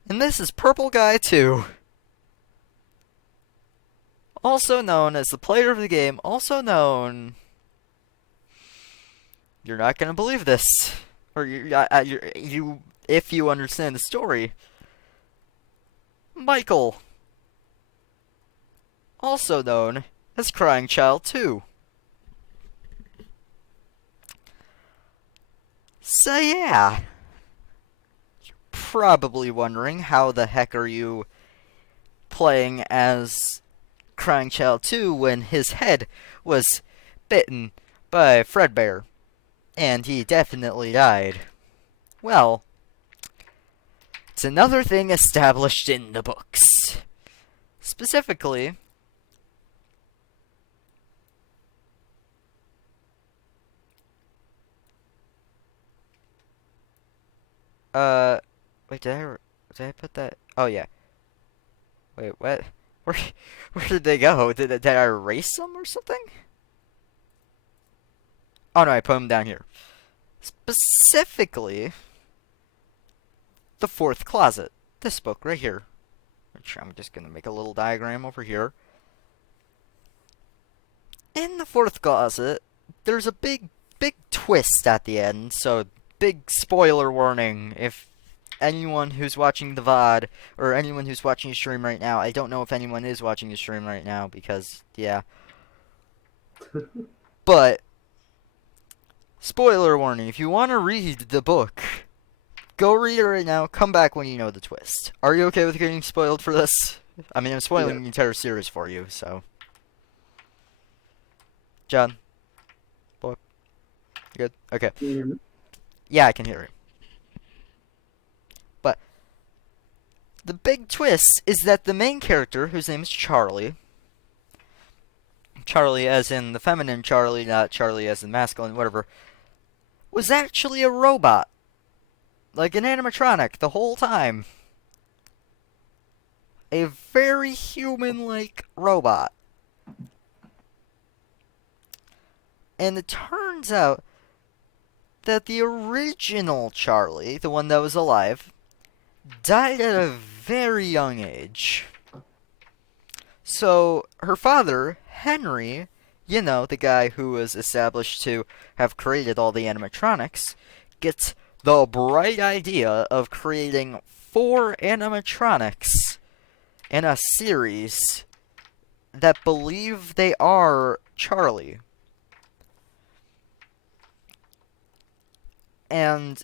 And this is Purple Guy 2. Also known as the player of the game, also known... You're not gonna believe this. Or you if you understand the story. Michael. Also known as Crying Child 2. So yeah. probably wondering how the heck are you playing as Crying Child 2 when his head was bitten by Fredbear, and he definitely died. Well, it's another thing established in the books. Specifically, uh, wait, did I put that? Oh yeah. Wait, what? Where, where did they go? Did I erase them or something? Oh no, I put them down here. Specifically, the fourth closet. This book right here. Which I'm just gonna make a little diagram over here. In the fourth closet, there's a big twist at the end, so big spoiler warning if anyone who's watching the VOD, or anyone who's watching the stream right now. I don't know if anyone is watching the stream right now, because, yeah. But, spoiler warning, if you want to read the book, go read it right now, come back when you know the twist. Are you okay with getting spoiled for this? I mean, I'm spoiling Yeah. the entire series for you, so. John? Book? You good? Okay. Can you hear me? Yeah, I can hear it. But the big twist is that the main character, whose name is Charlie, Charlie as in the feminine Charlie, not Charlie as in masculine, whatever, was actually a robot. Like an animatronic the whole time. A very human-like robot. And it turns out that the original Charlie, the one that was alive, died at a very young age. So her father, Henry, you know, the guy who was established to have created all the animatronics, gets the bright idea of creating 4 animatronics in a series that believe they are Charlie. And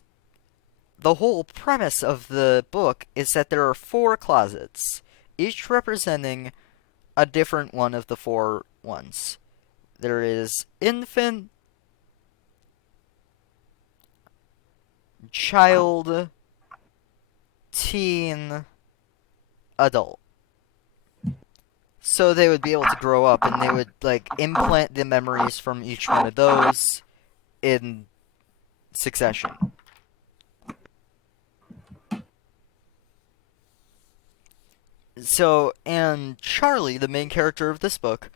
the whole premise of the book is that there are 4 closets, each representing a different one of the 4 ones. There is infant, child, teen, adult. So they would be able to grow up and they would like implant the memories from each one of those in succession. So, and Charlie, the main character of this book,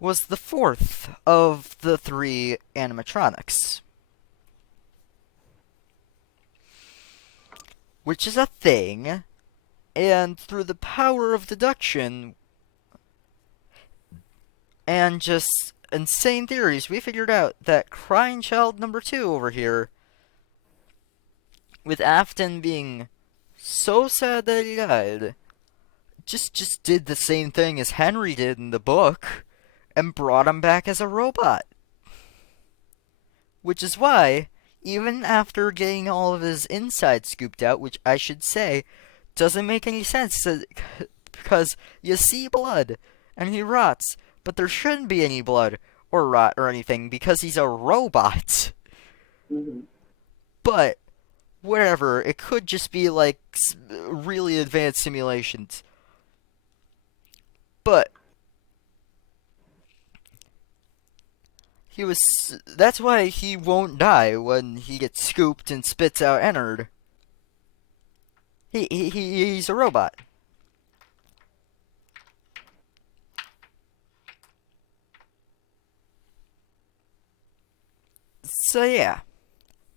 was the 4th of the 3 animatronics. Which is a thing, and through the power of deduction and just insane theories, we figured out that Crying Child number 2 over here, with Afton being so sad that he died, just did the same thing as Henry did in the book and brought him back as a robot. Which is why, even after getting all of his insides scooped out, which I should say doesn't make any sense because you see blood and he rots, but there shouldn't be any blood or rot or anything because he's a robot. Mm-hmm. But whatever, it could just be like really advanced simulations. But that's why he won't die when he gets scooped and spits out Ennard. He's a robot. So yeah,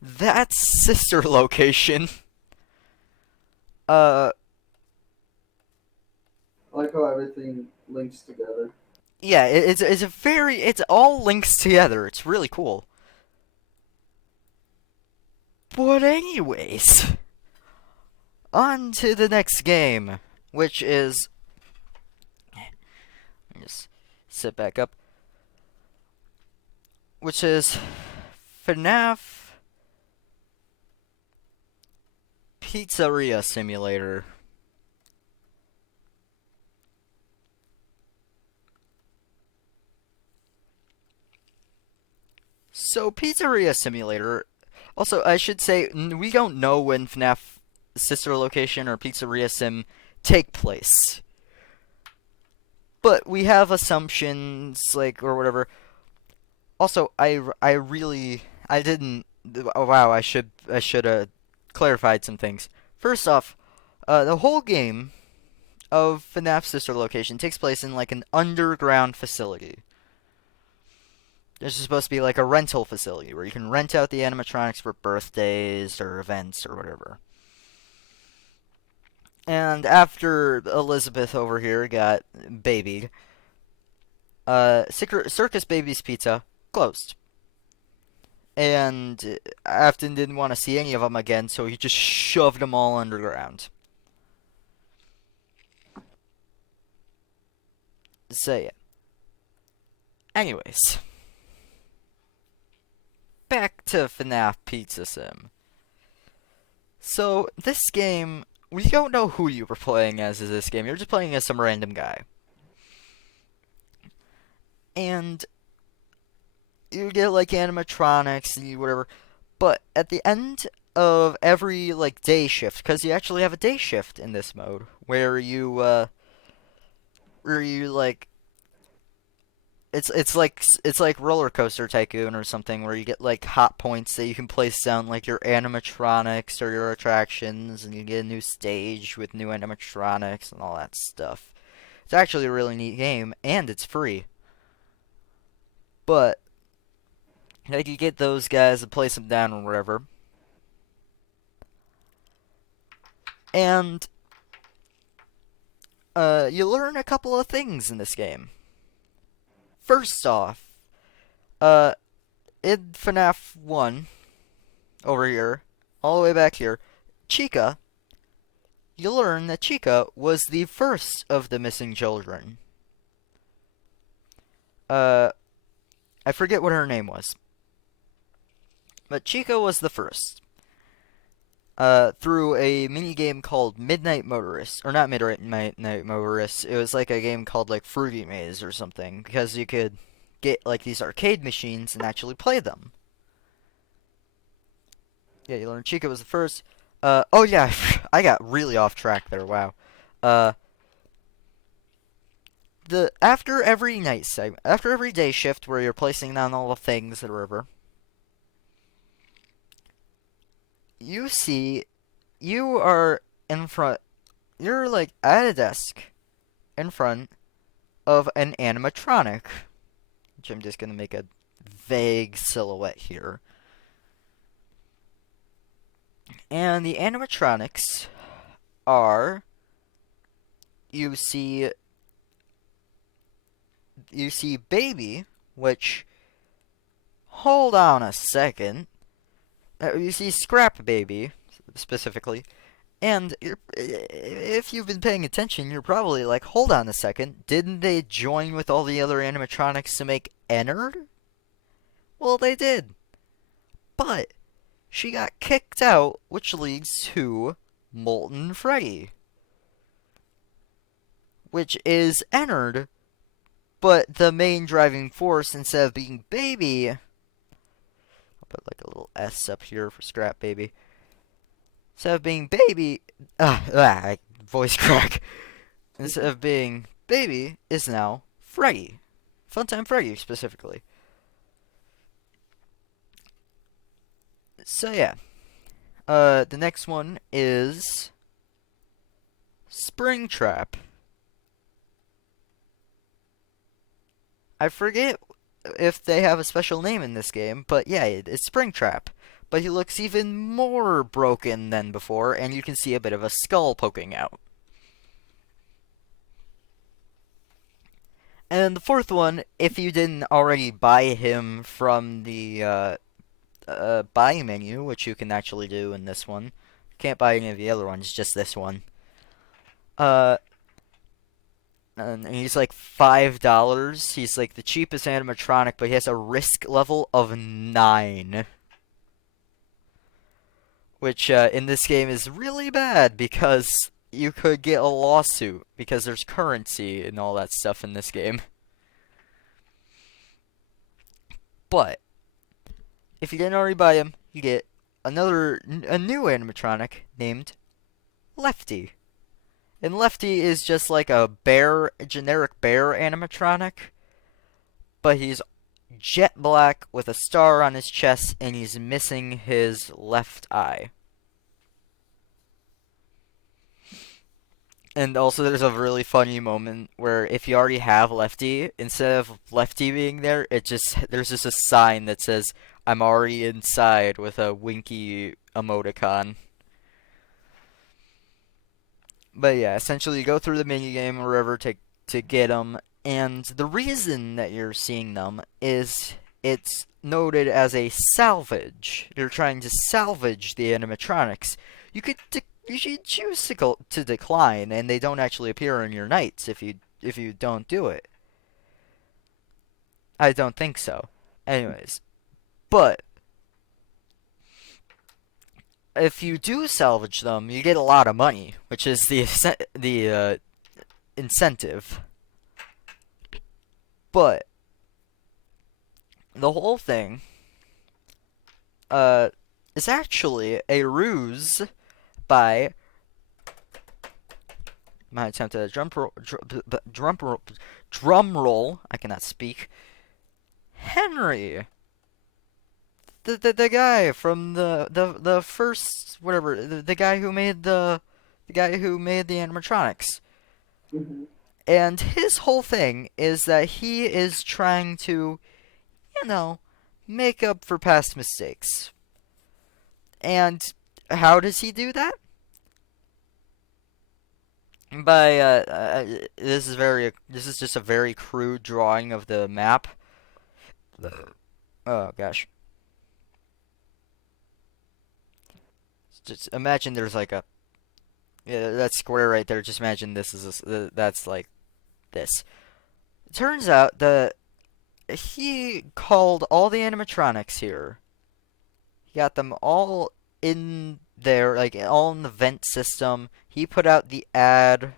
that's sister location. Uh, I like how everything links together. yeah, it's all links together. It's really cool. But anyways, on to the next game, which is, let me just sit back up, which is FNAF Pizzeria Simulator. So, Pizzeria Simulator. Also, I should say, we don't know when FNAF Sister Location or Pizzeria Sim take place. But we have assumptions, like, or whatever. Also, I really, I didn't, oh, wow, I should have clarified some things. First off, the whole game of FNAF Sister Location takes place in, like, an underground facility. This is supposed to be like a rental facility where you can rent out the animatronics for birthdays or events or whatever. And after Elizabeth over here got babied, Circus Baby's Pizza closed. And Afton didn't want to see any of them again, so he just shoved them all underground. So yeah. Anyways, back to FNAF Pizza Sim. So this game, we don't know who you were playing as in this game. You're just playing as some random guy. And you get like animatronics and whatever. But at the end of every like day shift, because you actually have a day shift in this mode, where you like it's like Roller Coaster Tycoon or something, where you get like hot points that you can place down like your animatronics or your attractions, and you get a new stage with new animatronics and all that stuff. It's actually a really neat game, and it's free. But like you get those guys and place them down or whatever. And you learn a couple of things in this game. First off, uh, in FNAF 1, over here, all the way back here, Chica, you learn that Chica was the first of the missing children. Uh, I forget what her name was. But Chica was the first. Through a mini game called Midnight Motorist, or not Midnight Motorist. It was like a game called like Fruity Maze or something, because you could get like these arcade machines and actually play them. Yeah, you learned Chica was the first. Oh yeah, I got really off track there. Wow. Uh, the after every night segment, after every day shift where you're placing down all the things or whatever, you see, you are in front. You're like at a desk in front of an animatronic, which I'm just gonna make a vague silhouette here. And the animatronics are you see Baby, which hold on a second. You see Scrap Baby specifically, and if you've been paying attention, you're probably like, hold on a second, didn't they join with all the other animatronics to make Ennard? Well, they did, but she got kicked out, which leads to Molten Freddy, which is Ennard, but the main driving force, instead of being Baby, I'll put like a little S up here for Scrap Baby. Instead of being Baby, voice crack. Instead of being Baby, is now Freddy. Funtime Freddy, specifically. So yeah. The next one is Springtrap. I forget if they have a special name in this game, but yeah, it's Springtrap. But he looks even more broken than before, and you can see a bit of a skull poking out. And the fourth one, if you didn't already buy him from the buy menu, which you can actually do in this one, can't buy any of the other ones, just this one. Uh, and he's like $5. He's like the cheapest animatronic, but he has a risk level of 9. which in this game is really bad because you could get a lawsuit because there's currency and all that stuff in this game. But if you didn't already buy him, you get a new animatronic named Lefty. And Lefty is just like a generic bear animatronic, but he's jet black with a star on his chest and he's missing his left eye. And also, there's a really funny moment where if you already have Lefty, instead of Lefty being there, there's just a sign that says "I'm already inside" with a winky emoticon. But yeah, essentially, you go through the mini game or whatever to get them, and the reason that you're seeing them is it's noted as a salvage. You're trying to salvage the animatronics. You should choose to decline, and they don't actually appear in your nights if you don't do it. I don't think so. Anyways, but if you do salvage them, you get a lot of money, which is the incentive. But the whole thing uh is actually a ruse by my attempt at a drum roll. I cannot speak. Henry, the guy from the first whatever the guy who made the animatronics. Hmm. And his whole thing is that he is trying to, you know, make up for past mistakes. And how does he do that? By this is just a very crude drawing of the map. Oh gosh. Just imagine there's like a yeah, that square right there. Just imagine that's like this. It turns out that he called all the animatronics here. He got them all in there, like all in the vent system. He put out the ad,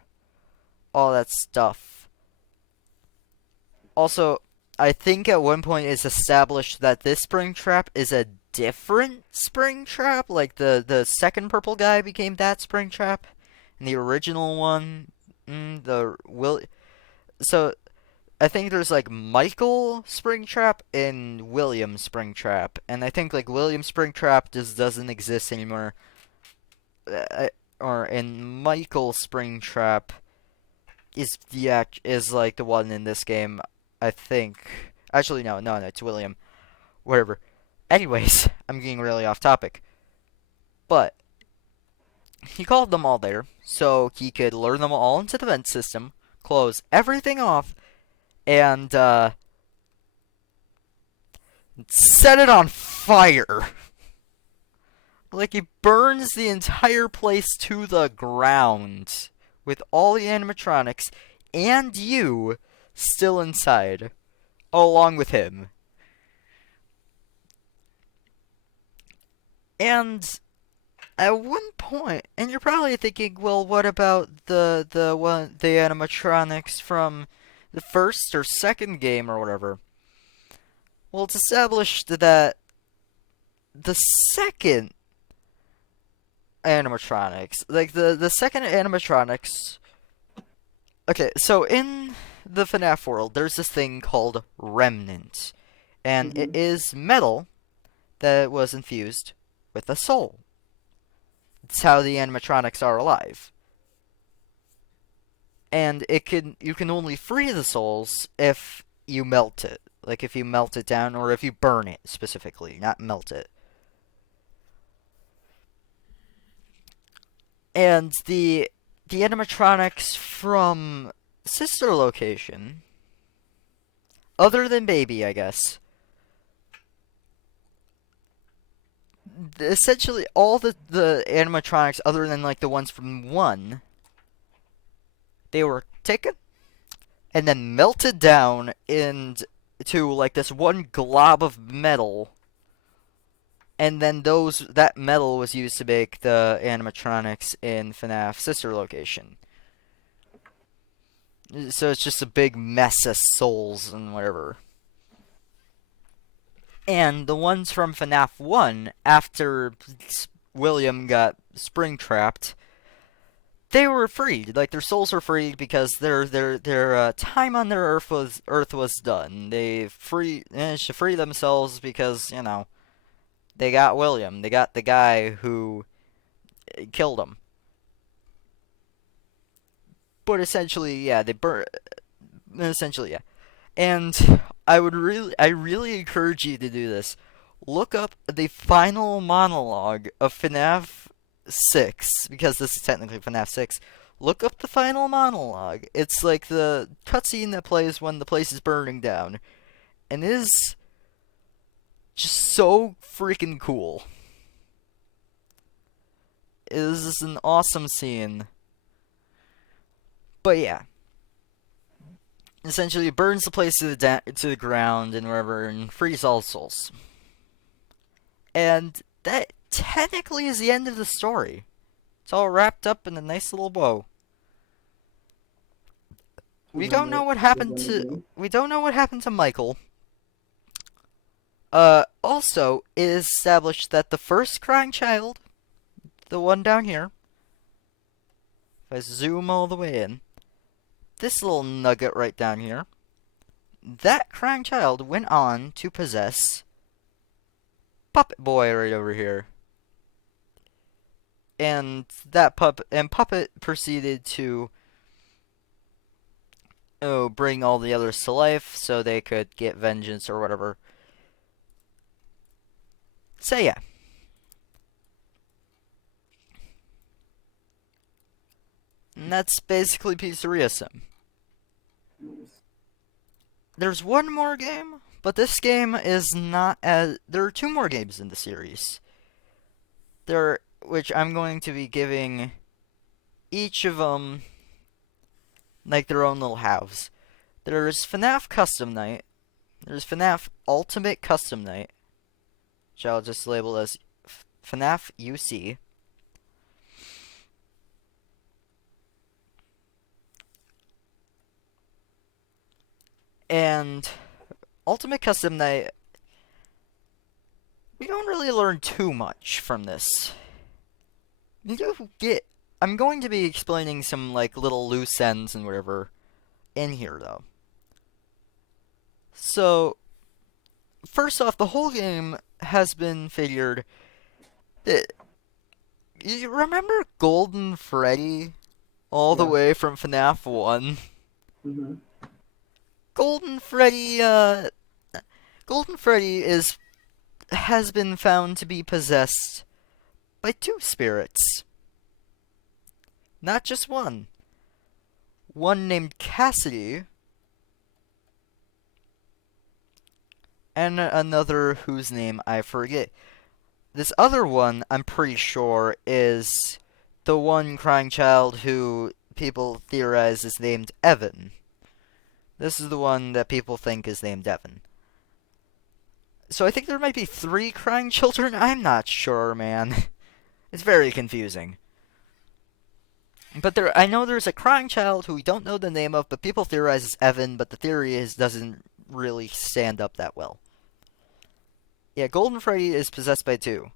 all that stuff. Also, I think at one point it's established that this spring trap is a different spring trap. Like the second purple guy became that spring trap, and the original one, the will. So I think there's like Michael Springtrap and William Springtrap, and I think like William Springtrap just doesn't exist anymore. Or and Michael Springtrap is like the one in this game. I think. Actually, no, it's William. Whatever. Anyways, I'm getting really off topic. But he called them all there so he could lure them all into the vent system, close everything off, and set it on fire. Like he burns the entire place to the ground with all the animatronics and you still inside, along with him. And at one point, and you're probably thinking, well, what about the animatronics from the first or second game or whatever? Well, it's established that the second animatronics, like the second animatronics. Okay, so in the FNAF world, there's this thing called Remnant, and it Hmm. is metal that was infused with a soul. It's how the animatronics are alive. And you can only free the souls if you melt it. Like if you melt it down or if you burn it specifically, not melt it. And the animatronics from Sister Location, other than Baby, I guess, essentially all the animatronics other than like the ones from 1, they were taken and then melted down into like this one glob of metal And then that metal was used to make the animatronics in FNAF sister location. So it's just a big mess of souls and whatever. And the ones from FNAF 1, after William got spring trapped, they were freed. Like their souls were freed because their time on their Earth was done. They managed to free themselves because they got William. They got the guy who killed him. But essentially, yeah, they burn. Essentially, yeah. And I really encourage you to do this. Look up the final monologue of FNAF 6, because this is technically FNAF 6. Look up the final monologue. It's like the cutscene that plays when the place is burning down. And it is just so freaking cool. It is an awesome scene. But yeah. Essentially, it burns the place to the ground and wherever, and frees all souls. And that technically is the end of the story. It's all wrapped up in a nice little bow. We don't know what happened to Michael. Also, it is established that the first crying child, the one down here, if I zoom all the way in, this little nugget right down here, that crying child went on to possess Puppet Boy right over here. And Puppet proceeded to bring all the others to life so they could get vengeance or whatever. So yeah. And that's basically Pizzeria Sim. There's one more game, but this game is not as... There are two more games in the series. Which I'm going to be giving each of them like their own little halves. There's FNAF Custom Night. There's FNAF Ultimate Custom Night, which I'll just label as FNAF UC. And Ultimate Custom Night, we don't really learn too much from this. I'm going to be explaining some like little loose ends and whatever in here though. So, first off, the whole game has been figured. You remember Golden Freddy all the Yeah. way from FNAF 1? Mm-hmm. Golden Freddy, Golden Freddy has been found to be possessed by two spirits. Not just one. One named Cassidy, and another whose name I forget. This other one, I'm pretty sure, is the one crying child who people theorize is named Evan. This is the one that people think is named Evan. So I think there might be 3 crying children? I'm not sure, man. It's very confusing. But I know there's a crying child who we don't know the name of, but people theorize is Evan, but the theory doesn't really stand up that well. Yeah, Golden Freddy is possessed by 2.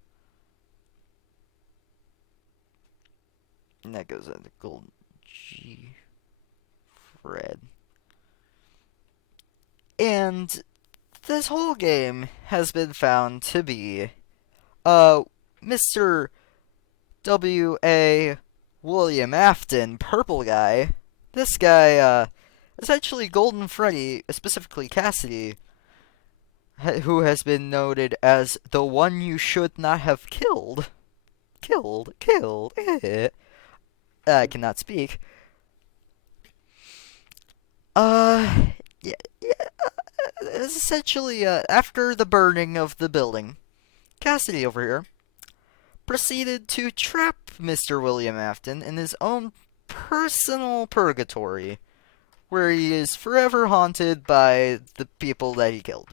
And that goes into Golden G. Fred. And this whole game has been found to be Mr. W.A. William Afton, purple guy. This guy, essentially Golden Freddy, specifically Cassidy, who has been noted as the one you should not have killed. Killed. I cannot speak. Yeah, essentially, after the burning of the building, Cassidy over here proceeded to trap Mr. William Afton in his own personal purgatory, where he is forever haunted by the people that he killed.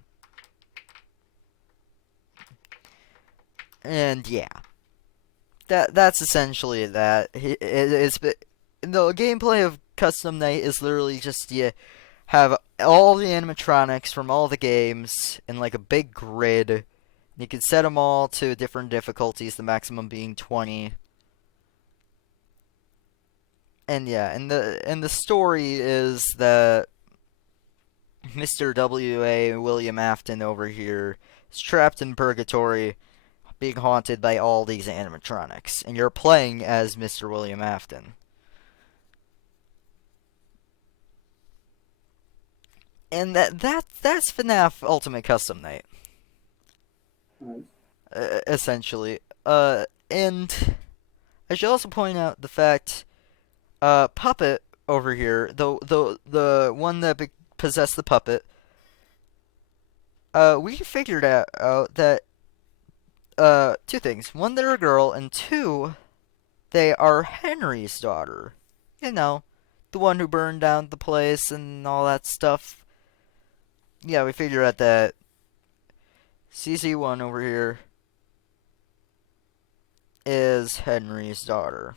And yeah, that's essentially that. The gameplay of Custom Night is literally just you have all the animatronics from all the games in like a big grid. You can set them all to different difficulties, the maximum being 20. And yeah, and the story is that Mr. W.A. William Afton over here is trapped in purgatory, being haunted by all these animatronics, and you're playing as Mr. William Afton. And that's FNAF Ultimate Custom Night, Nice. essentially. And I should also point out the fact, Puppet over here, the one that possessed the puppet, we figured out that two things: one, they're a girl, and two, they are Henry's daughter. You know, the one who burned down the place and all that stuff. Yeah, we figured out that CC1 over here is Henry's daughter.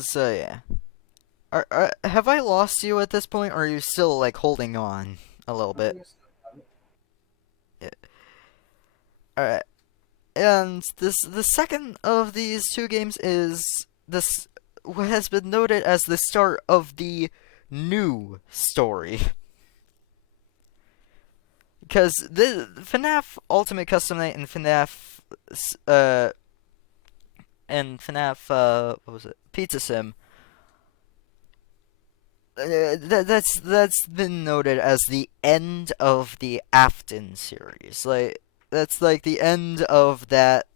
So yeah. Have I lost you at this point, or are you still like holding on a little I bit? think I still have it. Yeah. All right. And the second of these two games is this what has been noted as the start of the new story. Because the FNAF Ultimate Custom Night uh and FNAF what was it? Pizza Sim. That's been noted as the end of the Afton series. Like that's like the end of that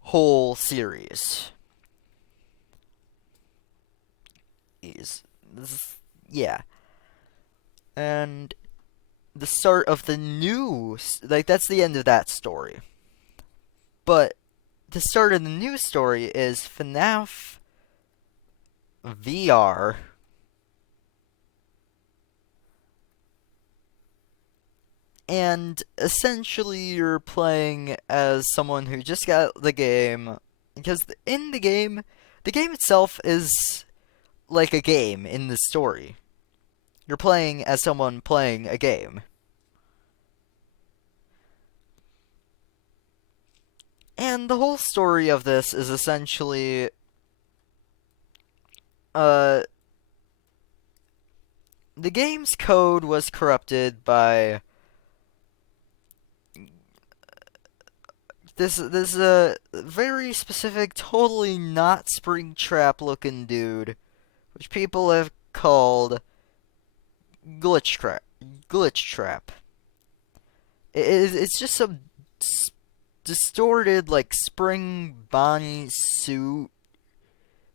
whole series. Is this, yeah, and the start of the new like that's the end of that story. But the start of the new story is FNAF VR, and essentially you're playing as someone who just got the game because in the game itself is like a game in the story. You're playing as someone playing a game. And the whole story of this is essentially uh the game's code was corrupted by this very specific, totally not Springtrap looking dude, which people have called glitch trap. Glitch trap. It's just some distorted like spring Bonnie suit,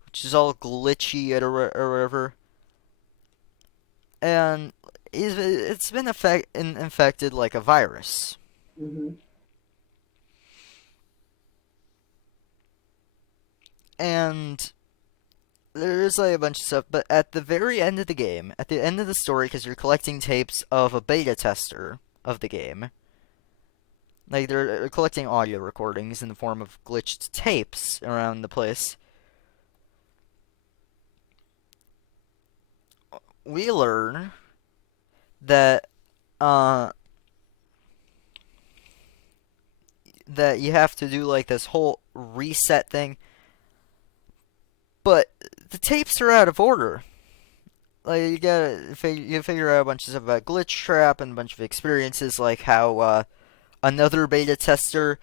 which is all glitchy or whatever, and it's been infected like a virus. Mhm. And there's like a bunch of stuff, but at the very end of the game, at the end of the story, because you're collecting tapes of a beta tester of the game, like they're collecting audio recordings in the form of glitched tapes around the place. We learn that uh that you have to do like this whole reset thing, but the tapes are out of order. Like you figure out a bunch of stuff about glitch trap and a bunch of experiences, like how another beta tester,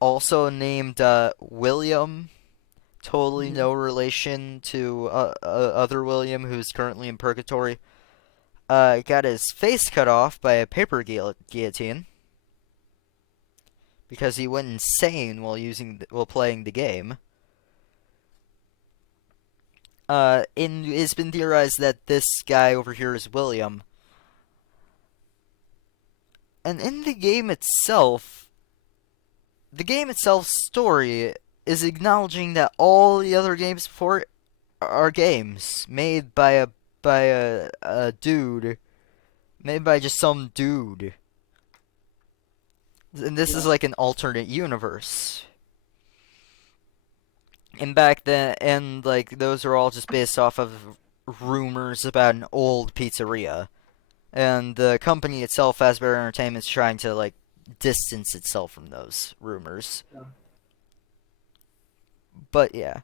also named William, totally Mhm. no relation to other William who's currently in purgatory, got his face cut off by a paper guillotine because he went insane while playing the game. And it's been theorized that this guy over here is William. And in the game itself's story is acknowledging that all the other games before it are games made by a dude, made by just some dude. And this is Yeah, like an alternate universe. And back then, and like those are all just based off of rumors about an old pizzeria. And the company itself, Fazbear Entertainment, is trying to like distance itself from those rumors. yeah. But yeah,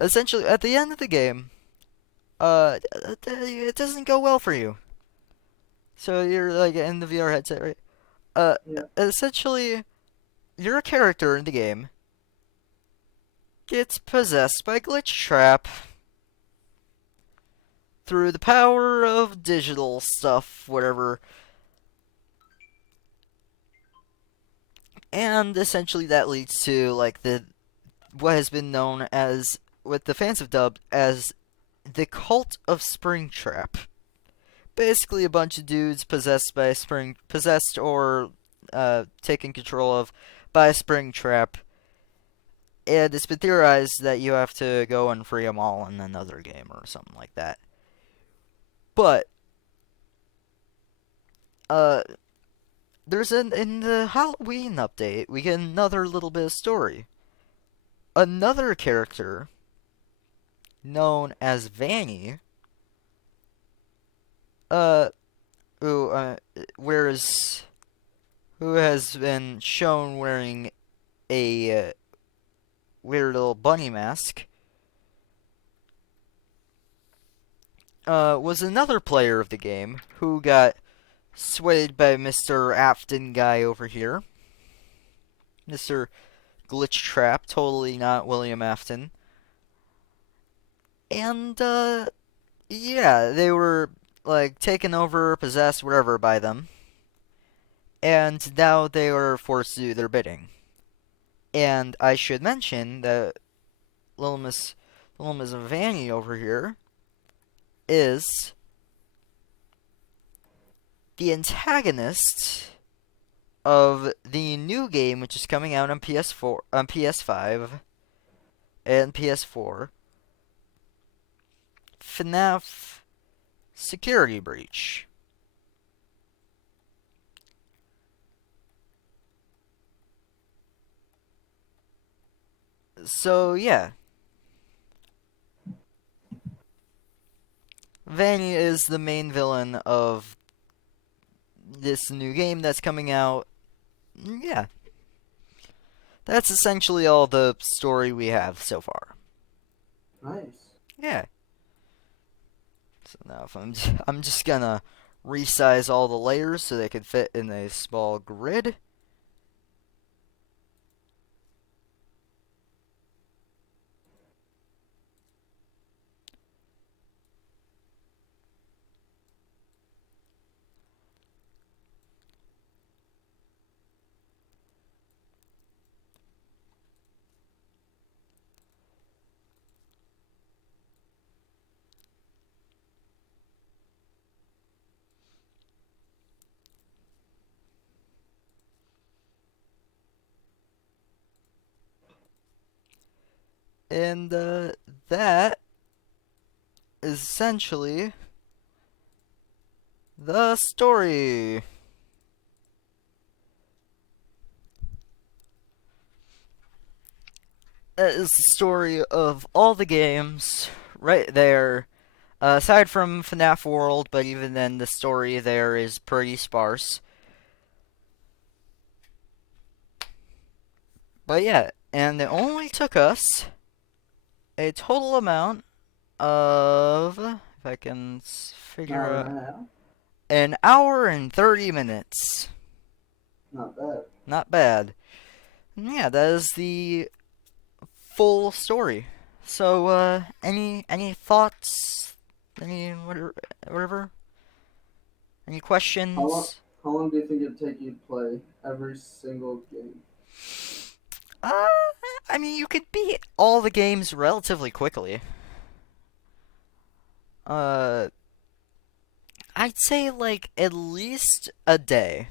essentially at the end of the game, it doesn't go well for you. So you're like in the VR headset, right? Uh, Yeah. essentially, your character in the game gets possessed by Glitch Trap through the power of digital stuff, whatever. And essentially that leads to like the what has been known as what the fans have dubbed as the cult of Springtrap. Basically a bunch of dudes possessed or taken control of by a Springtrap. And it's been theorized that you have to go and free them all in another game or something like that. But uh there's an in the Halloween update, we get another little bit of story. Another character known as Vanny, uh, who wears, who has been shown wearing a weird little bunny mask, was another player of the game who got swayed by Mr. Afton guy over here, Mr. Glitch Trap, totally not William Afton, and yeah, they were like taken over, possessed, whatever by them, and now they are forced to do their bidding. And I should mention that Little Miss, Little Miss Vanny over here is the antagonist of the new game, which is coming out on PS4, on PS5, and PS4, FNAF Security Breach. So yeah, Vanny is the main villain of this new game that's coming out. Yeah, that's essentially all the story we have so far. Nice. Yeah. So now if I'm just gonna resize all the layers so they can fit in a small grid. And that is essentially the story. That is the story of all the games right there. Aside from FNAF World, but even then, the story there is pretty sparse. But yeah, and it only took us a total amount of, if I can An figure hour out, and a half. an hour and 30 minutes. Not bad. Not bad. And yeah, that is the full story. So, any thoughts? Any whatever? Any How long? questions? How long do you think it'd take you to play every single game? Uh, I mean, you could beat all the games relatively quickly. Uh, I'd say like at least a day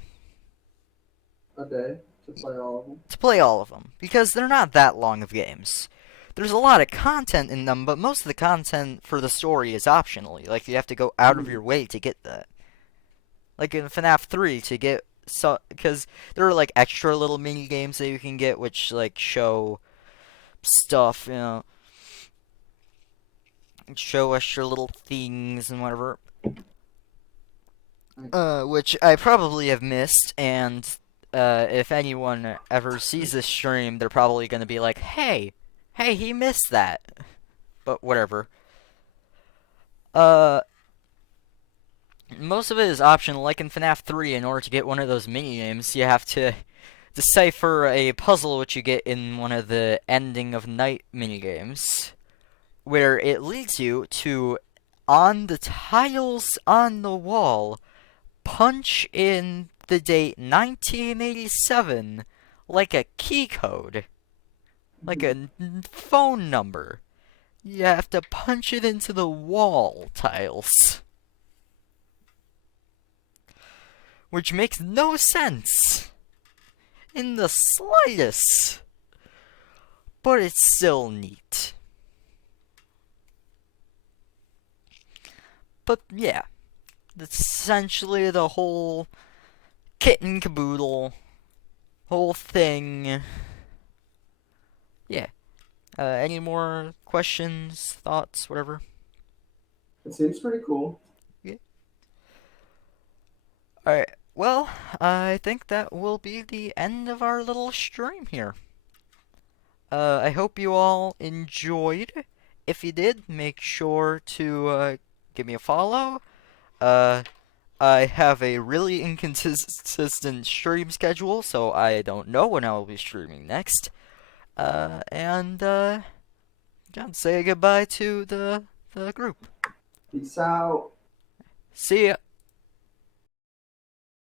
A day to play all of them. to play all of them because they're not that long of games. there's a lot of content in them, but most of the content for the story is optionally. Like you have to go out of Mm. your way to get that. Like in FNAF 3 to get so because there are like extra little mini games that you can get which like show stuff, show extra little things and whatever. Which I probably have missed, and if anyone ever sees this stream, they're probably gonna be like, hey, he missed that. But whatever. Uh, most of it is optional. Like in FNAF 3, in order to get one of those mini games, you have to decipher a puzzle which you get in one of the ending of night mini games, where it leads you to on the tiles on the wall punch in the date 1987 like a key code, like a phone number. You have to punch it into the wall tiles, which makes no sense in the slightest, but it's still neat. But yeah, that's essentially the whole kit and caboodle, whole thing. Yeah. Any more questions, thoughts, whatever? It seems pretty cool. Yeah. Alright. Well, I think that will be the end of our little stream here. I hope you all enjoyed. If you did, make sure to give me a follow. Uh, I have a really inconsistent stream schedule, so I don't know when I will be streaming next. John, say goodbye to the group. Peace out. See ya.